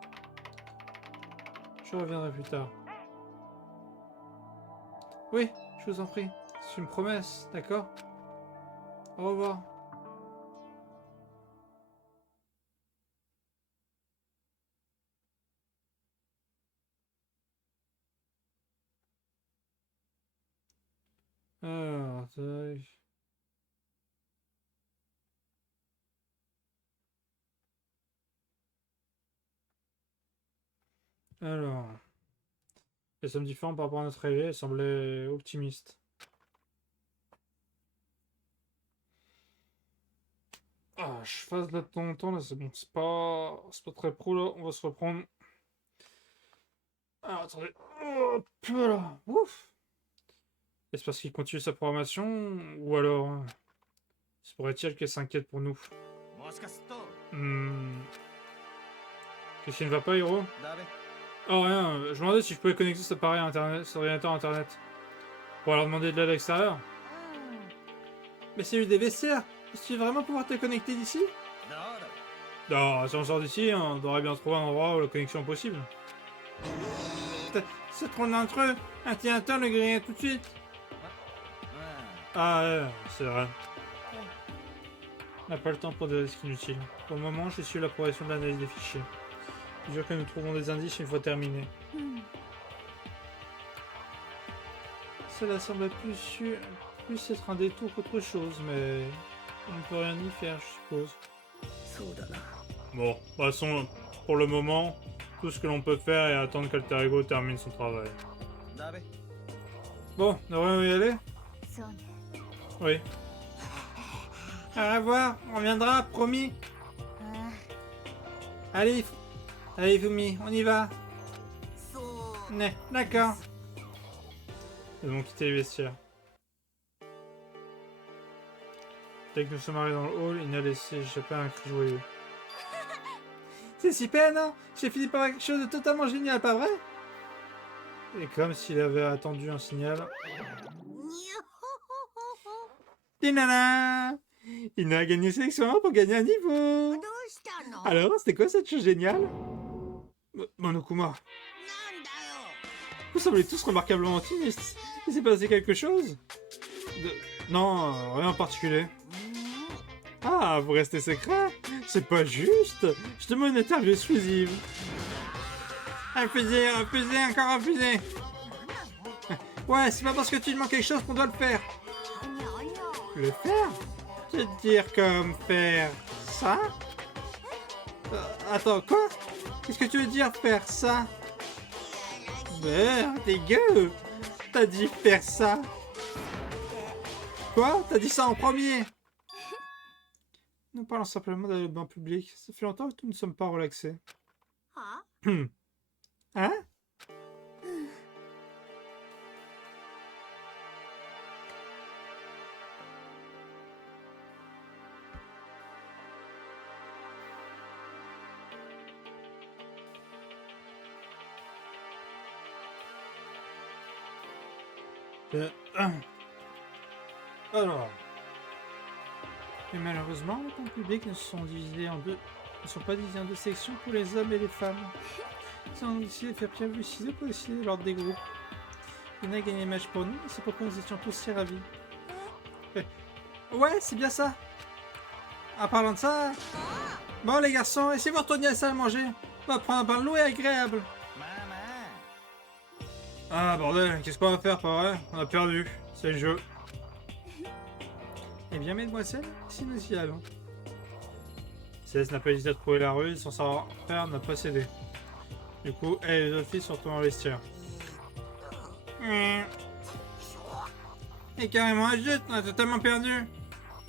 Je reviendrai plus tard. Oui, je vous en prie. C'est une promesse, d'accord? Au revoir. Alors, tac. Alors, elles sont différentes par rapport à notre réveil, elle semblait optimiste. Ah, je fasse là de temps en temps, là c'est bon, c'est pas très pro là, on va se reprendre. Ah, attendez, hop là, ouf. Est-ce parce qu'il continue sa programmation, ou alors, se pourrait-il qu'elle s'inquiète pour nous? もしかすると。 Qu'est-ce qui ne va pas, Hiro? だべ。 Oh rien, je me demandais si je pouvais connecter cet appareil à internet, cet ordinateur à internet. Pour leur demander de l'aide extérieure. Mais c'est eu des vestiaires. Est-ce que tu vas vraiment pouvoir te connecter d'ici? どうだ。 Non, si on sort d'ici, on devrait bien trouver un endroit où la connexion est possible. C'est trop dangereux. Un ordinateur le grille tout de suite. うん。 Ah ouais, c'est vrai. On n'a pas le temps pour des risques inutiles. Pour le moment, je suis la progression de l'analyse des fichiers. Je jure que nous trouverons des indices une fois terminé. うん。 Cela semble plus être un détour qu'autre chose, mais on ne peut rien y faire, je suppose. そうだな。 Bon, de toute façon, pour le moment, tout ce que l'on peut faire est attendre qu'Alter Ego termine son travail. だべ。 Bon, devrions y aller? そうね。 Oui. À revoir, on reviendra, promis. ああ。Allez, allez Fumi, on y va. D'accord. Ils vont quitter les vestiaires. Dès que nous sommes arrivés dans le hall, il n'a laissé échapper un cri joyeux. C'est super, non? J'ai fini par quelque chose de totalement génial, pas vrai? Et comme s'il avait attendu un signal... Tinana! Il a gagné une sélection pour gagner un niveau! Alors, c'était quoi cette chose géniale? Monokuma, vous semblez tous remarquablement optimistes. Il s'est passé quelque chose? Non, rien en particulier. Ah, vous restez secret? C'est pas juste. Je demande une interview exclusive. Refusé, refusé, encore refusé. Ouais, c'est pas parce que tu demandes quelque chose qu'on doit le faire. Le faire? Je veux dire comme faire ça? Attends, quoi? Qu'est-ce que tu veux dire faire ça? Dégueu! T'as dit faire ça? Quoi? T'as dit ça en premier? Nous parlons simplement d'un bain public. Ça fait longtemps que nous ne sommes pas relaxés. Hein? Alors. Et malheureusement, les bains publics ne sont pas divisés en deux sections pour les hommes et les femmes. Ils ont décidé de faire pierre ciseaux pour décider l'ordre des groupes. Il a gagné le match pour nous, et c'est pourquoi nous étions tous si ravis. Ouais, c'est bien ça. En parlant de ça... Bon les garçons, essayez-vous de retourner à la salle à manger. On va prendre un bain de l'eau et agréable. Ah bordel, qu'est-ce qu'on va faire, pas vrai? On a perdu, c'est le jeu. Eh bien mesdemoiselles, si nous y allons. Céleste n'a pas hésité à trouver la rue, son savoir-faire n'a pas cédé. Du coup, elle et les autres filles sont retournées dans le vestiaire. Et carrément juste, on a totalement perdu.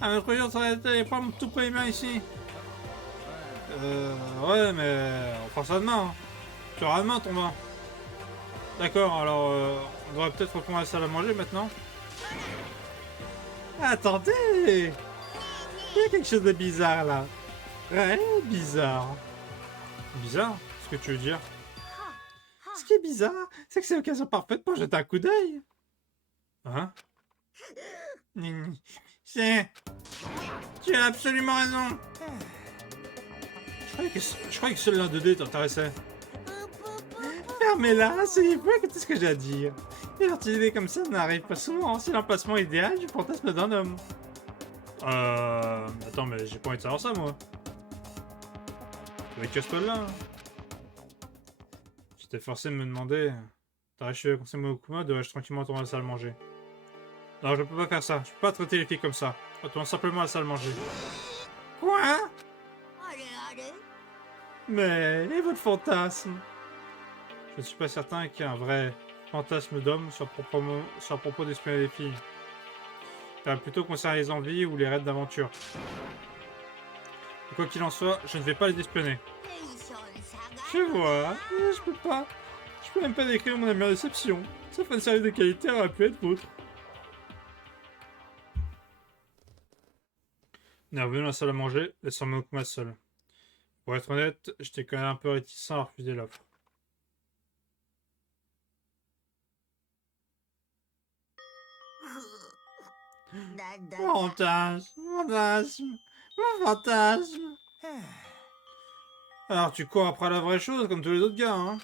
À notre jour, ça aurait été pas mon tout premier bain ici. Ouais, mais on fera ça demain. Hein. Tu auras demain ton bain. D'accord, alors on devrait peut-être reprendre la salle à manger maintenant. Attendez! Il y a quelque chose de bizarre là. Ouais, bizarre. Bizarre? Ce que tu veux dire? Ce qui est bizarre, c'est que c'est l'occasion parfaite pour jeter un coup d'œil. Hein? C'est... Tu as absolument raison. Je croyais que seul l'un 2D t'intéressait. Fermez-la, asseyez-vous, écoutez ce que j'ai à dire. Des idées comme ça n'arrivent pas souvent, c'est l'emplacement idéal du fantasme d'un homme. Attends, mais j'ai pas envie de savoir ça, moi. Avec casse-toi là. J'étais forcé de me demander... T'as achevé le conseil Monokuma, devrais-je tranquillement retourner à la salle manger? Non, je peux pas faire ça. Je peux pas traiter les filles comme ça. Retourne simplement à la salle manger. Quoi? Mais... Et votre fantasme? Je ne suis pas certain qu'il y ait un vrai fantasme d'homme sur propos d'espionner les filles. Ça va plutôt concerner les envies ou les raids d'aventure. Quoi qu'il en soit, je ne vais pas les espionner. Je vois, je peux pas. Je peux même pas décrire mon amère déception. Sauf un service de qualité aurait pu être vôtre. On est revenu dans la salle à manger, laissant Monokuma seul. Pour être honnête, j'étais quand même un peu réticent à refuser l'offre. Fantasme, mon fantasme. Alors tu cours après la vraie chose comme tous les autres gars, hein?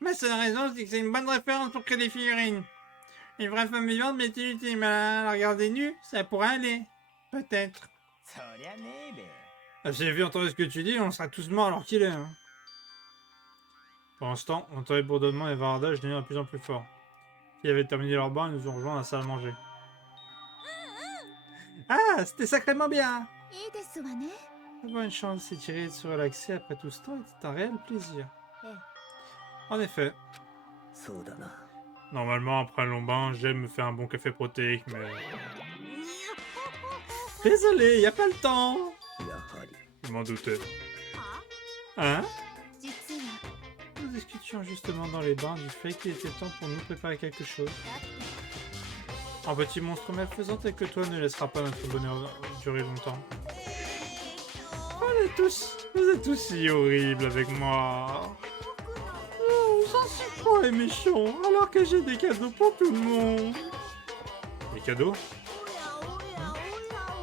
Ma seule raison, c'est que c'est une bonne référence pour créer des figurines. Une vraie femme vivante m'est inutile, mais la regarder nue, ça pourrait aller. Peut-être. Ah, si j'ai vu entendre ce que tu dis, on sera tous morts alors qu'il est. Hein. Pour l'instant, on entendait bourdonnement et varadage devenir de plus en plus fort. Ils avaient terminé leur bain et nous ont rejoint dans la salle à manger. Ah, c'était sacrément bien! Avoir une chance de s'étirer et de se relaxer après tout ce temps était un réel plaisir. En effet. Normalement, après un long bain, j'aime me faire un bon café protéique, mais... Désolé, y a pas le temps! Je m'en doutais. Hein? 実は Nous discutions justement dans les bains du fait qu'il était temps pour nous préparer quelque chose. だって Un petit monstre malfaisant tel que toi ne laissera pas notre bonheur durer longtemps. Vous êtes tous si horribles avec moi. Oh, j'en suis froid et méchant, alors que j'ai des cadeaux pour tout le monde. Des cadeaux?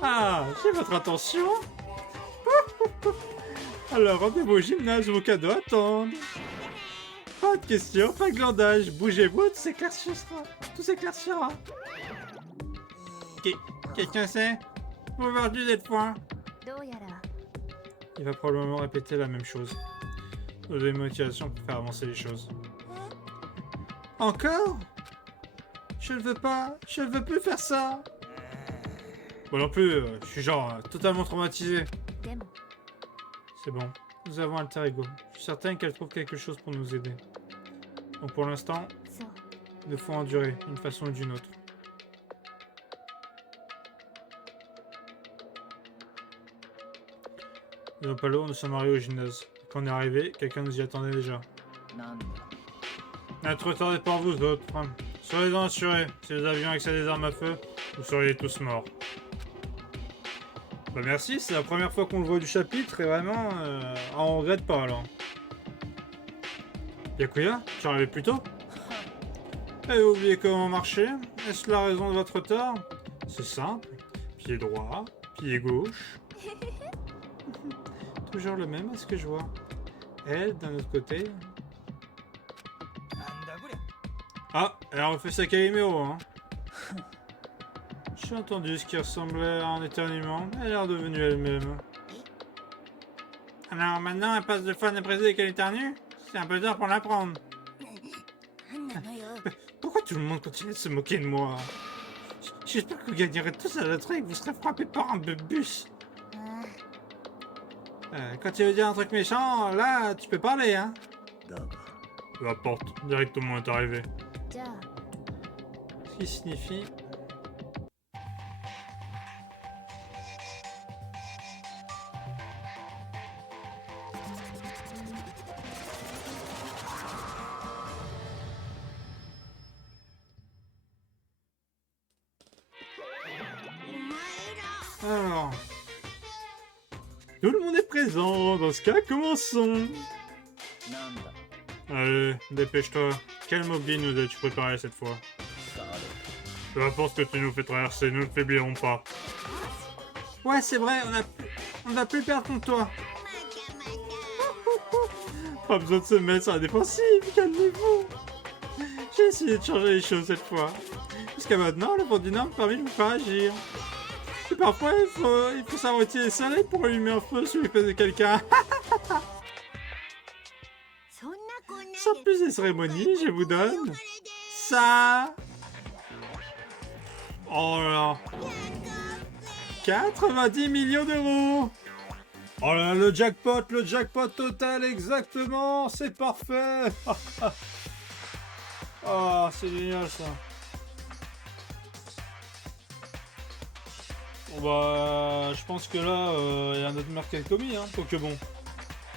Ah, j'ai votre attention. Alors, rendez-vous au gymnase, vos cadeaux attendent. Pas de questions, pas de glandage. Bougez-vous, tout s'éclaircira. Quelqu'un sait? Aujourd'hui cette fois. どうやら Il va probablement répéter la même chose. Nous donner motivation pour faire avancer les choses. Encore? Je ne veux pas, je ne veux plus faire ça. Moi non plus, je suis genre totalement traumatisé. でも C'est bon, nous avons Alter Ego. Je suis certain qu'elle trouve quelque chose pour nous aider. Donc pour l'instant, そう il nous faut endurer d'une façon ou d'une autre. Nous n'avons pas l'eau, nous sommes arrivés au gymnase. Quand on est arrivé, quelqu'un nous y attendait déjà. なんだ N'être retardé par vous autres. Soyez-en assurés, si nous avions accès à des armes à feu, vous seriez tous morts. Bah merci, c'est la première fois qu'on le voit du chapitre et vraiment, on regrette pas alors. Yakuya, tu es arrivé plus tôt? Avez-vous oublié comment marcher? Est-ce la raison de votre retard? C'est simple. Pied droit, pied gauche. Toujours le même à ce que je vois. Elle, d'un autre côté. なんだこりゃ Ah, elle a refait sa Calimero, hein. J'ai entendu ce qui ressemblait à un éternuement. Elle est redevenue elle-même. Alors maintenant, elle passe de fan à briser qu'elle éternue? C'est un peu tard pour l'apprendre. なんなのよ Pourquoi tout le monde continue de se moquer de moi? J'espère que vous gagnerez tous à la loterie et que vous serez frappés par un bus. あ Quand tu veux dire un truc méchant, là, tu peux parler, hein. だが La porte, directement est arrivé. じゃあ Ce qui signifie... Alors... Tout le monde est présent. Dans ce cas, commençons. なんだ Allez, dépêche-toi. Quel mobile nous as-tu préparé cette fois? さあ Peu importe ce que tu nous fais traverser, nous ne faiblirons pas. Ouais, c'est vrai, on n'a plus perdre contre toi. Pas besoin de se mettre sur la défensive, calmez-vous. J'ai essayé de changer les choses cette fois. Jusqu'à maintenant, le vent du Nord me permet de vous faire agir. Et parfois, il faut savoir utiliser le soleil pour allumer un feu sous les fesses de quelqu'un. そんなこんな Sans plus de cérémonie, je vous donne ça. Oh là là. 90 millions d'euros. Oh là là, le jackpot total, exactement. C'est parfait. Ah, c'est génial ça. Bon bah, je pense que là, il y a un autre meurtre qu'elle commis, hein. Donc bon,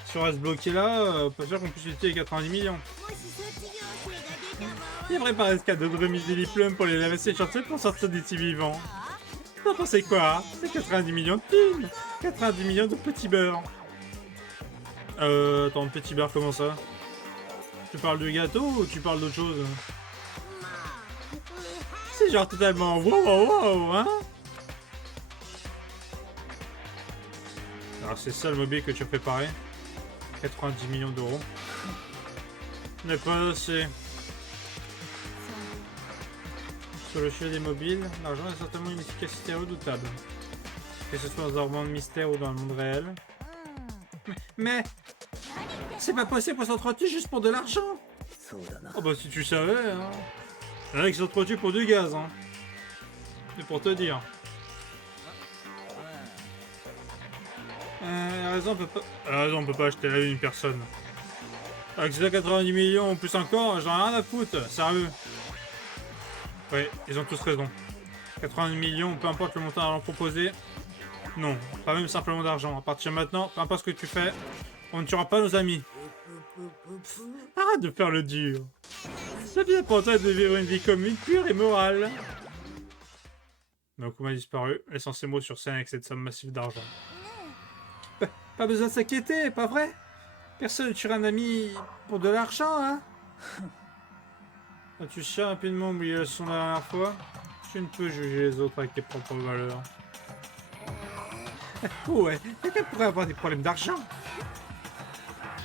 si on reste bloqué là, pas sûr qu'on puisse utiliser 90 millions. もし卒業生が出た場合 Il a préparé ce cadeau de remise des diplômes pour les laver ses chantiers pour sortir d'ici vivant. T'en pensez quoi? C'est 90 millions de thunes, 90 millions de petits beurres. Attends, petit beurre, comment ça? Tu parles de gâteau ou tu parles d'autre chose? まあ C'est genre totalement wow, hein? Alors c'est ça le mobile que tu as préparé? 90 millions d'euros. N'est pas assez. そう Sur le sujet des mobiles, l'argent est certainement une efficacité redoutable. Que ce soit dans un roman de mystère ou dans le monde réel. うん Mais c'est pas possible pour s'entretuer juste pour de l'argent. そうだな Oh bah si tu savais, hein. Il y en a qui s'entretuent pour du gaz, hein. C'est pour te dire. Elle a raison, on peut pas acheter la vie d'une personne. Avec ces 90 millions ou plus encore, j'en ai rien à foutre, sérieux. Ouais, ils ont tous raison. 90 millions, peu importe le montant d'argent proposé. Non, pas même simplement d'argent. À partir de maintenant, peu importe ce que tu fais, On ne tuera pas nos amis. ぷぷぷぷ Arrête de faire le dur. C'est bien pour toi de vivre une vie commune, pure et morale. Mais Okuma a disparu, laissant ses mots sur scène avec cette somme massive d'argent. Pas besoin de s'inquiéter, pas vrai? Personne ne tuera un ami pour de l'argent, hein? As-tu si rapidement oublié la leçon de la dernière fois? Tu ne peux juger les autres avec tes propres valeurs. Ouais, quelqu'un pourrait avoir des problèmes d'argent.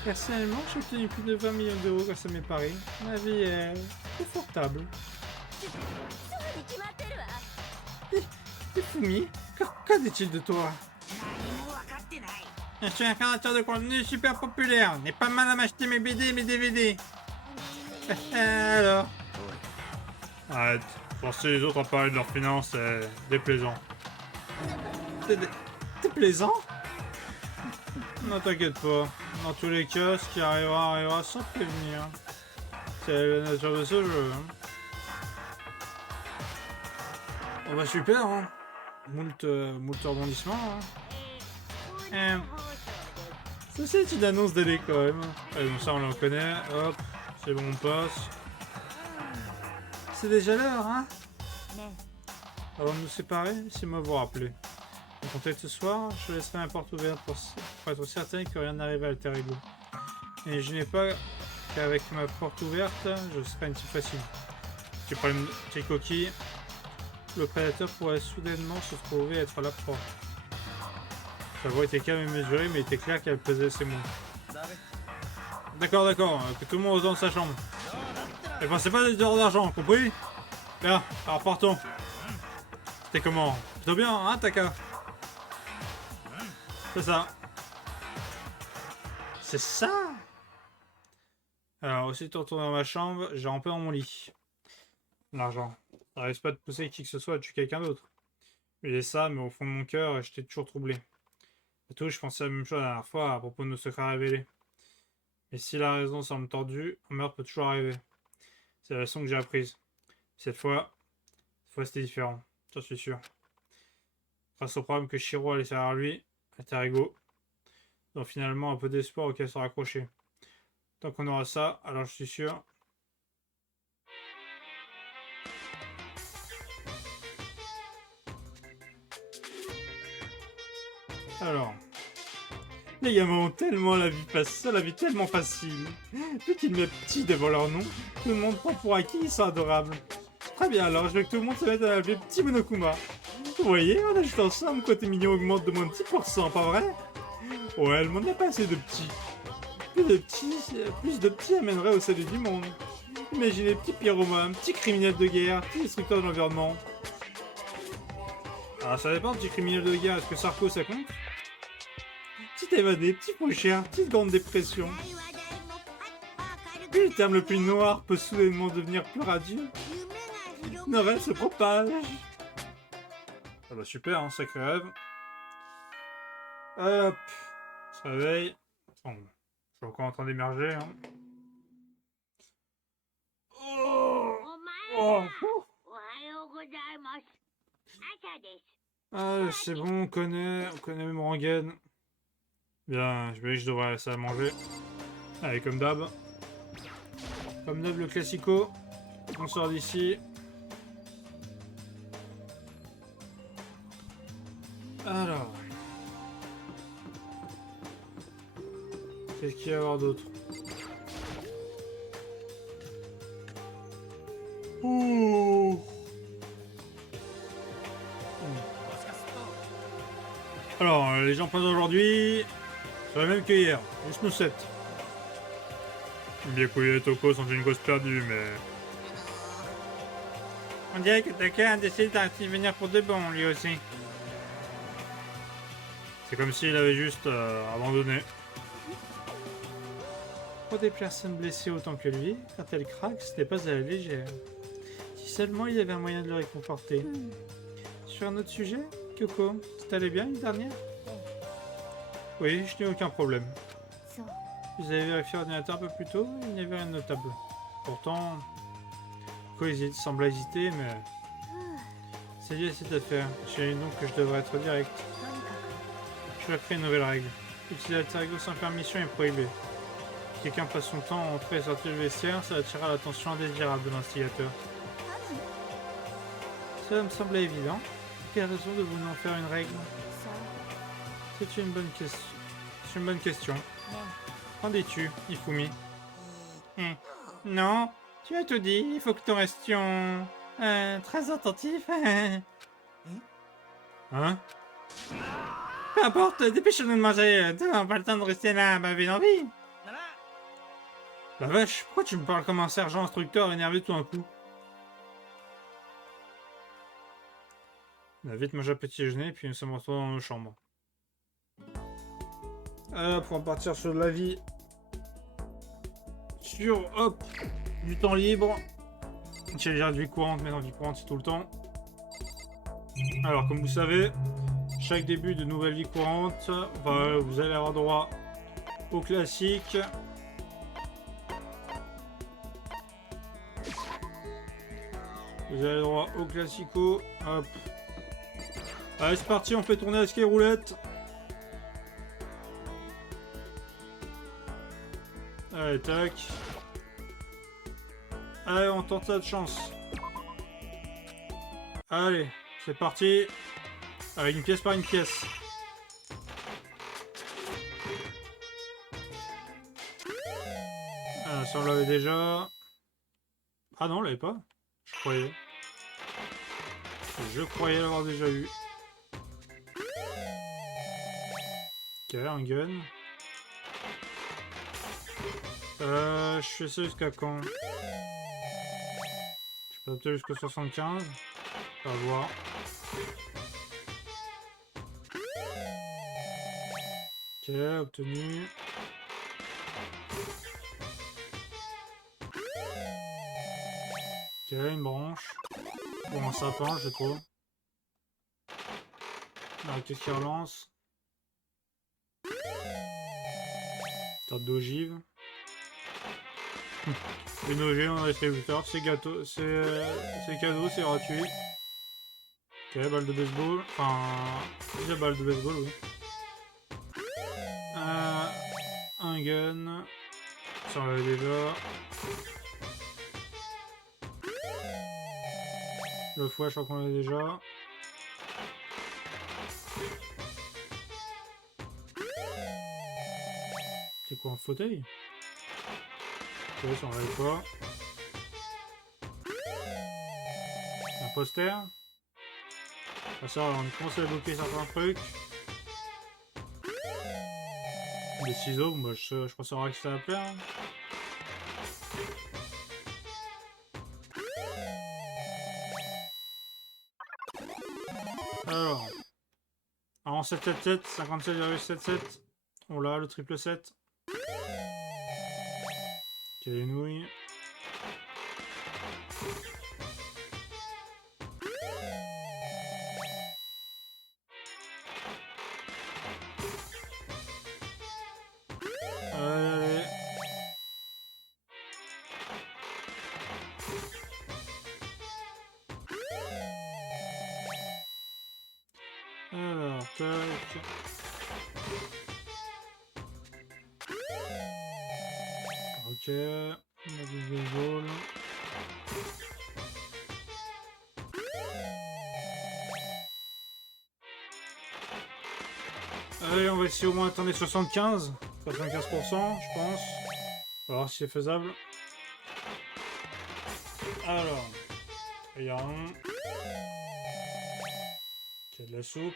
Personnellement, j'ai obtenu plus de 20 millions d'euros grâce à mes paris. Ma vie est confortable. そうに決まってるわ Et Fumi, qu'en est-il de toi? 何も分かってない Je suis un créateur de contenu super populaire. N'est pas mal à m'acheter mes BD et mes DVD. Alors? Arrête. Forcer les autres à parler de leurs finances, c'est déplaisant. Déplaisant? Non, t'inquiète pas. Dans tous les cas, ce qui arrivera sans prévenir. C'est la nature de ce jeu. Hein. Oh bah super, hein. Moult rebondissements. Hein. Ça c'est une annonce d'aller quand même. Allez, bon ça on le reconnaît. Hop, c'est bon, on passe. C'est déjà l'heure, hein. ね Avant de nous séparer, laissez-moi vous rappeler. En contexte ce soir, je laisserai ma porte ouverte pour être certain que rien n'arrive à Alter Ego. Et je n'ai pas qu'avec ma porte ouverte, je serai une cible facile. Petit problème de coquille, le prédateur pourrait soudainement se trouver être la proie. Sa voix était calme et mesurée, mais il était clair qu'elle pesait ses mots. D'accord, que tout le monde retourne dans sa chambre. Et pensez pas des heures d'argent, compris? Bien, alors partons. C'était comment? Plutôt bien, hein, Taka? C'est ça. C'est ça? Alors, aussitôt retourné dans ma chambre, j'ai rampé dans mon lit. L'argent. Ça risque pas de pousser qui que ce soit à tuer quelqu'un d'autre. Il est ça, mais au fond de mon cœur, j'étais toujours troublé. Et tout, je pensais la même chose la dernière fois à propos de nos secrets révélés. Et si la raison semble tordue, un meurtre peut toujours arriver. C'est la leçon que j'ai apprise. Cette fois c'était différent, j'en suis sûr. Grâce au problème que Shiro a laissé derrière lui, Alter Ego, donc finalement un peu d'espoir auquel se raccrocher. Tant qu'on aura ça, alors je suis sûr. Alors, les gamins ont tellement la vie tellement facile. Puisqu'ils mettent petit devant leur nom, tout le monde prend pour acquis, ils sont adorables. Très bien, alors je veux que tout le monde se mette à l'appeler Petit Monokuma. Vous voyez, on ajoute ensemble, côté mignon augmente de moins de 10%, pas vrai? Ouais, le monde n'a pas assez de petits. Plus de petits amènerait au salut du monde. Imaginez petit pyromane, petit criminel de guerre, petit destructeur de l'environnement. Alors ça dépend, petit criminel de guerre, est-ce que Sarko ça compte? Petit évadé, petit pochère, petite grande dépression. ない話題もパッと明るく Puis le terme le plus noir peut soudainement devenir plus radieux. 夢が広 Noël se propage. Ah bah super, hein, sacré rêve. Hop, on se réveille. Bon, je suis encore en train d'émerger. Hein. Oh, お前 oh, おはようございます朝です ah, c'est bon, on connaît même Rangen. Bien, je devrais laisser à manger. Allez, comme d'hab. Comme d'hab, le classico. On sort d'ici. Alors. Qu'est-ce qu'il va y avoir d'autre? Ouh. Alors, les gens présents aujourd'hui, c'est la même que hier, juste nous 7. Byakuya et Toko sont une cause perdue, mais... On dirait que Taka a décidé d'y venir pour de bon, lui aussi. C'est comme s'il avait juste abandonné. Pour des personnes blessées autant que lui, quand elles craquent, ce n'est pas à la légère. Si seulement il y avait un moyen de le réconforter. Sur un autre sujet, Kyoko, tout allait bien une dernière? Oui, je n'ai aucun problème. そう Vous avez vérifié l'ordinateur un peu plus tôt, il n'y avait rien de notable. Pourtant, Kyoko semble hésiter, mais... C'est lié à cette affaire. J'ai donc que je devrais être direct. とにかく Je vais créer une nouvelle règle. Utiliser l'alter-ego sans permission est prohibé. Si quelqu'un passe son temps à entrer et sortir du vestiaire, ça attirera l'attention indésirable de l'instigateur. Cela me semblait évident. Quelle raison de vouloir en faire une règle? C'est une bonne question. C'est une bonne question. Qu'en dis-tu, Ifumi? Non, tu as tout dit. Il faut que nous restions très attentifs. Hein? Peu importe, dépêchons-nous de manger. On n'a pas le temps de rester là, baver d'envie. La vache, pourquoi tu me parles comme un sergent instructeur énervé tout d'un coup? On a vite mangé un petit déjeuner, puis nous sommes retrouvés dans nos chambres. Pour partir sur de la vie. Sur, hop, du temps libre. J'ai déjà de vie courante, mais dans vie courante, c'est tout le temps. Alors, comme vous savez, chaque début de nouvelle vie courante, vous allez avoir droit au classique. Vous avez droit au classico. Hop. Allez, c'est parti, on fait tourner la ski roulette. Allez, tac. Allez, on tente ça de chance. Allez, c'est parti. Allez, une pièce par une pièce. Ah, ça on l'avait déjà. Ah non, on l'avait pas. Je croyais. Je croyais l'avoir déjà eu. Ok, un gun. Je fais ça jusqu'à quand? Je peux peut-être jusqu'à 75. On va voir. Ok, obtenu. Ok, une branche. Ou un sapin, je sais pas. Alors, qu'est-ce qui relance? Sorte d'ogive. Une ogive dans le distributeur, c'est gâteau, c'est cadeau, c'est gratuit. Ok, balle de baseball. Enfin, c'est balle de baseball, oui. Un gun. Ça on l'avait déjà. Le fouet, je crois qu'on l'avait déjà. C'est quoi, un fauteuil? Ok, ça on l'avait pas. Un poster. Ah, ça, on commence à bloquer certains trucs. Des ciseaux, moi je pense que ça va plaire. Hein. Alors, en 777, 57,77. On l'a, le triple 7. Ok, les nouilles. Allez. Alors, tac. Ok, on a du baseball. Allez, on va essayer au moins atteindre les 75. 75%, je pense. On va voir si c'est faisable. Alors, il y a un. Il y a de la soupe.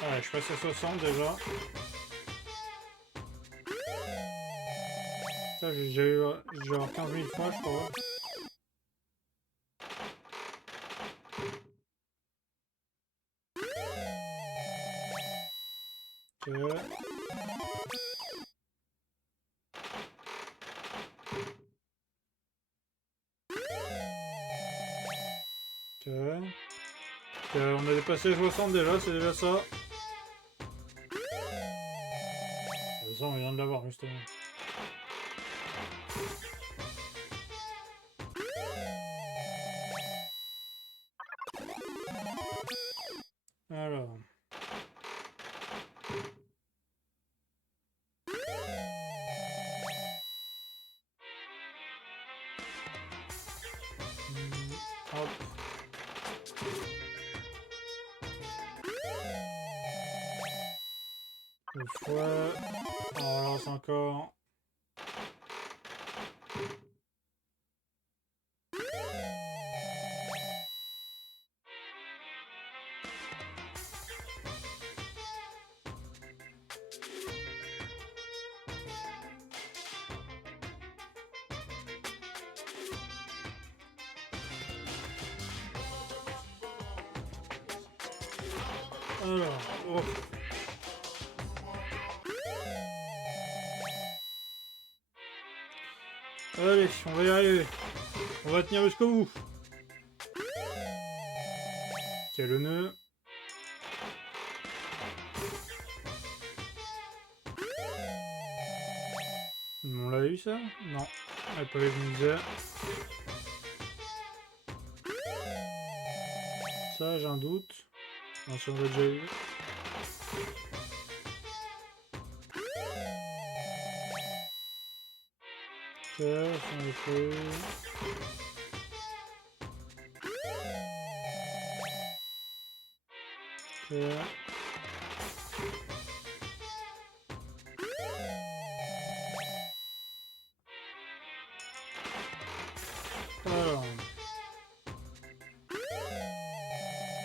Ouais, je suis passé à 60 déjà. Ça, j'ai déjà eu genre 15 000 fois, je crois. Ok. Ok. On a dépassé les 60 déjà, c'est déjà ça. Ça, on vient de l'avoir justement. Alors. fois. On relance encore. Alors, oh. Allez, on va y arriver. On va tenir jusqu'au bout. Quel le nœud. On l'a eu ça? Non. Elle pas eu de misère. Ça, j'ai un doute. Non, si on l'a déjà eu. Ok, ça on l'a fait. Ok. Alors.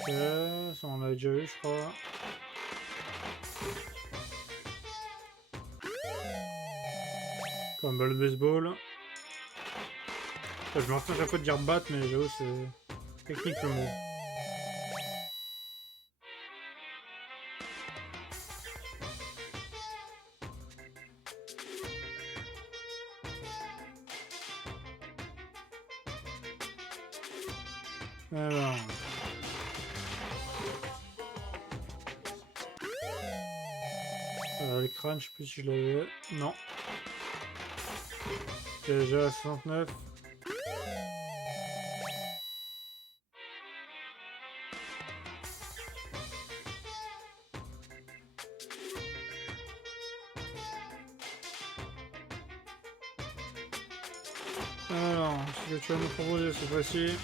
Ok, ça on l'a déjà eu, je crois. Comme balle de baseball. Je me refais à chaque fois de dire battre, mais j'avoue, c'est technique le mot. Alors. Le crâne, je sais plus si je l'avais. Non. J'ai déjà à 69. Alors, ce que tu vas nous proposer cette fois-ci.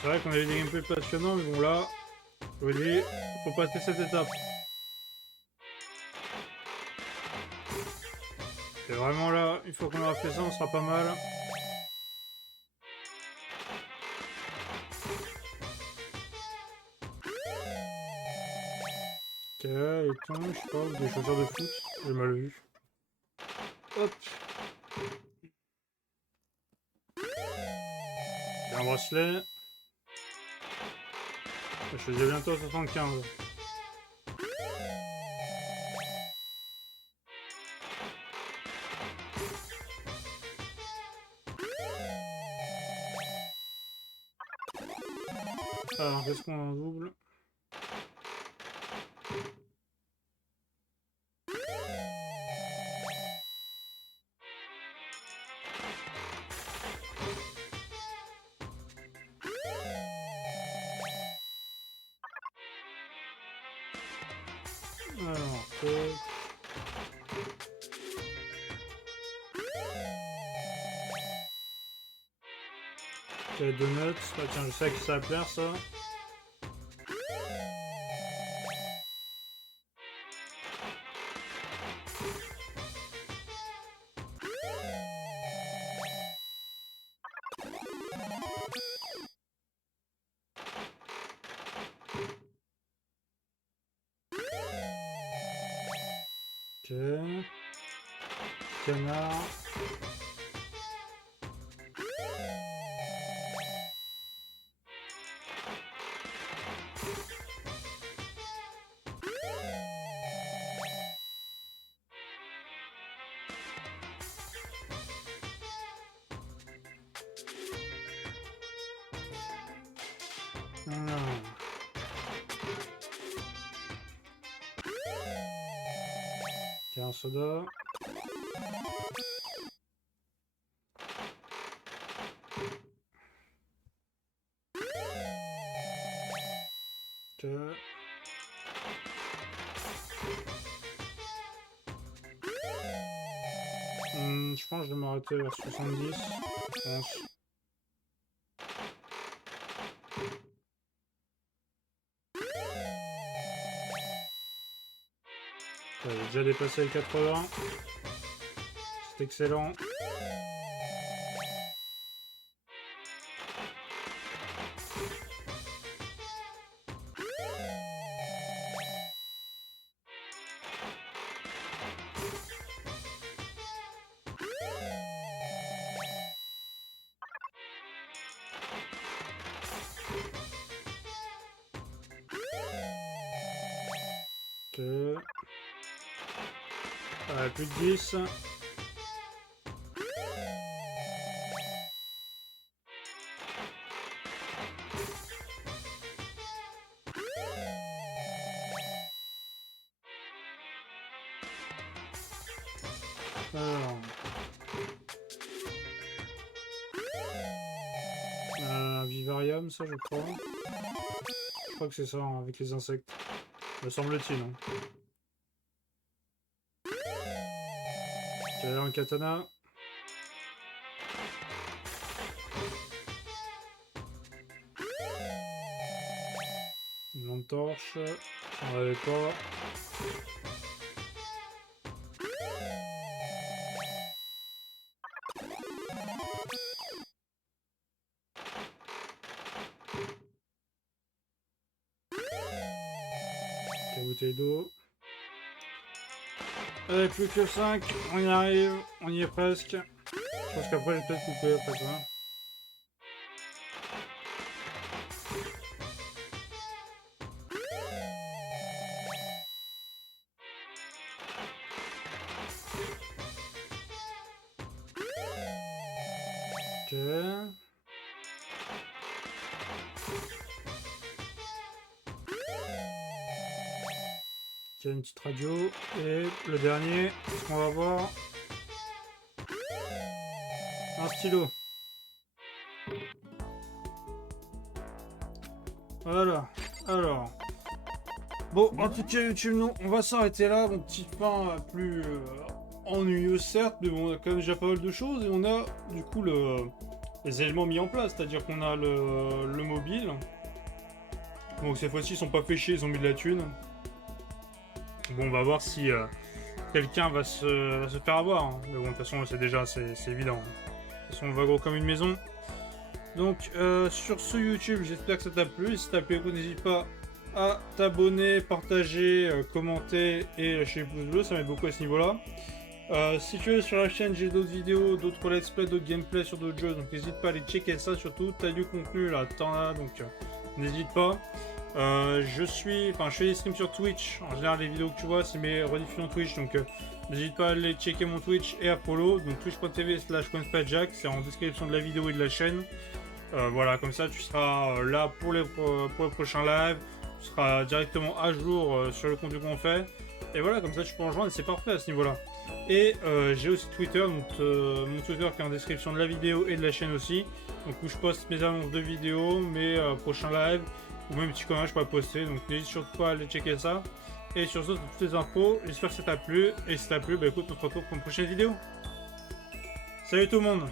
C'est vrai qu'on avait des gameplays passionnants, mais bon là, je vous dis, faut passer cette étape. C'est vraiment là, une fois qu'on aura fait ça, on sera pas mal. Ok, les tons, je sais pas, ou des chaussures de foot, j'ai mal vu. Hop. J'ai un bracelet. Je faisais bientôt 75. Alors, qu'est-ce qu'on en double? Alors, tac. Ok, donuts. Bah, tiens, je sais à qui ça va plaire, ça. Ok. Canard. Un soda. Que... je pense que je vais m'arrêter vers 70. Je pense. Ouais, j'ai déjà dépassé les 80. C'est excellent. Que... plus de 10. Alors... Vivarium, ça je crois. Je crois que c'est ça, hein, avec les insectes. Me semble-t-il. Hein. Ok, un katana. Une lampe torche. J'en avais pas. Ok, bouteille d'eau. Allez, plus que 5, on y arrive, on y est presque. Je pense qu'après, je vais peut-être couper après ça. Ok. Il y a une petite radio. Et le dernier, ce qu'on va voir. Un stylo. Voilà. Alors. Bon, en tout cas, YouTube, non, on va s'arrêter là. Mon petit pain plus ennuyeux, certes, mais bon, on a quand même déjà pas mal de choses. Et on a, du coup, les éléments mis en place. C'est-à-dire qu'on a le mobile. Donc, cette fois-ci, ils sont pas fait chier, ils ont mis de la thune. Bon, on va voir si quelqu'un va se faire avoir. Hein. Mais bon, de toute façon, c'est évident. De toute façon, on va gros comme une maison. Donc, sur ce YouTube, j'espère que ça t'a plu. Si ça t'a plu, n'hésite pas à t'abonner, partager, commenter et lâcher le pouce bleu. Ça m'aide beaucoup à ce niveau-là. Si tu veux, sur la chaîne, j'ai d'autres vidéos, d'autres let's play, d'autres gameplays sur d'autres jeux. Donc, n'hésite pas à aller checker ça. Surtout, t'as du contenu là, t'en as. Donc, n'hésite pas. Je fais des streams sur Twitch. En général, les vidéos que tu vois, c'est mes rediffusions Twitch. Donc, n'hésite pas à aller checker mon Twitch et à follow. Donc, twitch.tv/coinspadjack. C'est en description de la vidéo et de la chaîne. Voilà, comme ça, tu seras là pour les prochains lives. Tu seras directement à jour sur le contenu qu'on fait. Et voilà, comme ça, tu peux en rejoindre. C'est parfait à ce niveau-là. Et j'ai aussi Twitter. Donc, mon Twitter qui est en description de la vidéo et de la chaîne aussi. Donc, où je poste mes annonces de vidéos, mes prochains lives. Ou même si je peux poster, donc n'hésite surtout pas à aller checker ça. Et sur ce, toutes les infos, j'espère que ça t'a plu. Et si ça t'a plu, bah écoute, on se retrouve pour une prochaine vidéo. Salut tout le monde!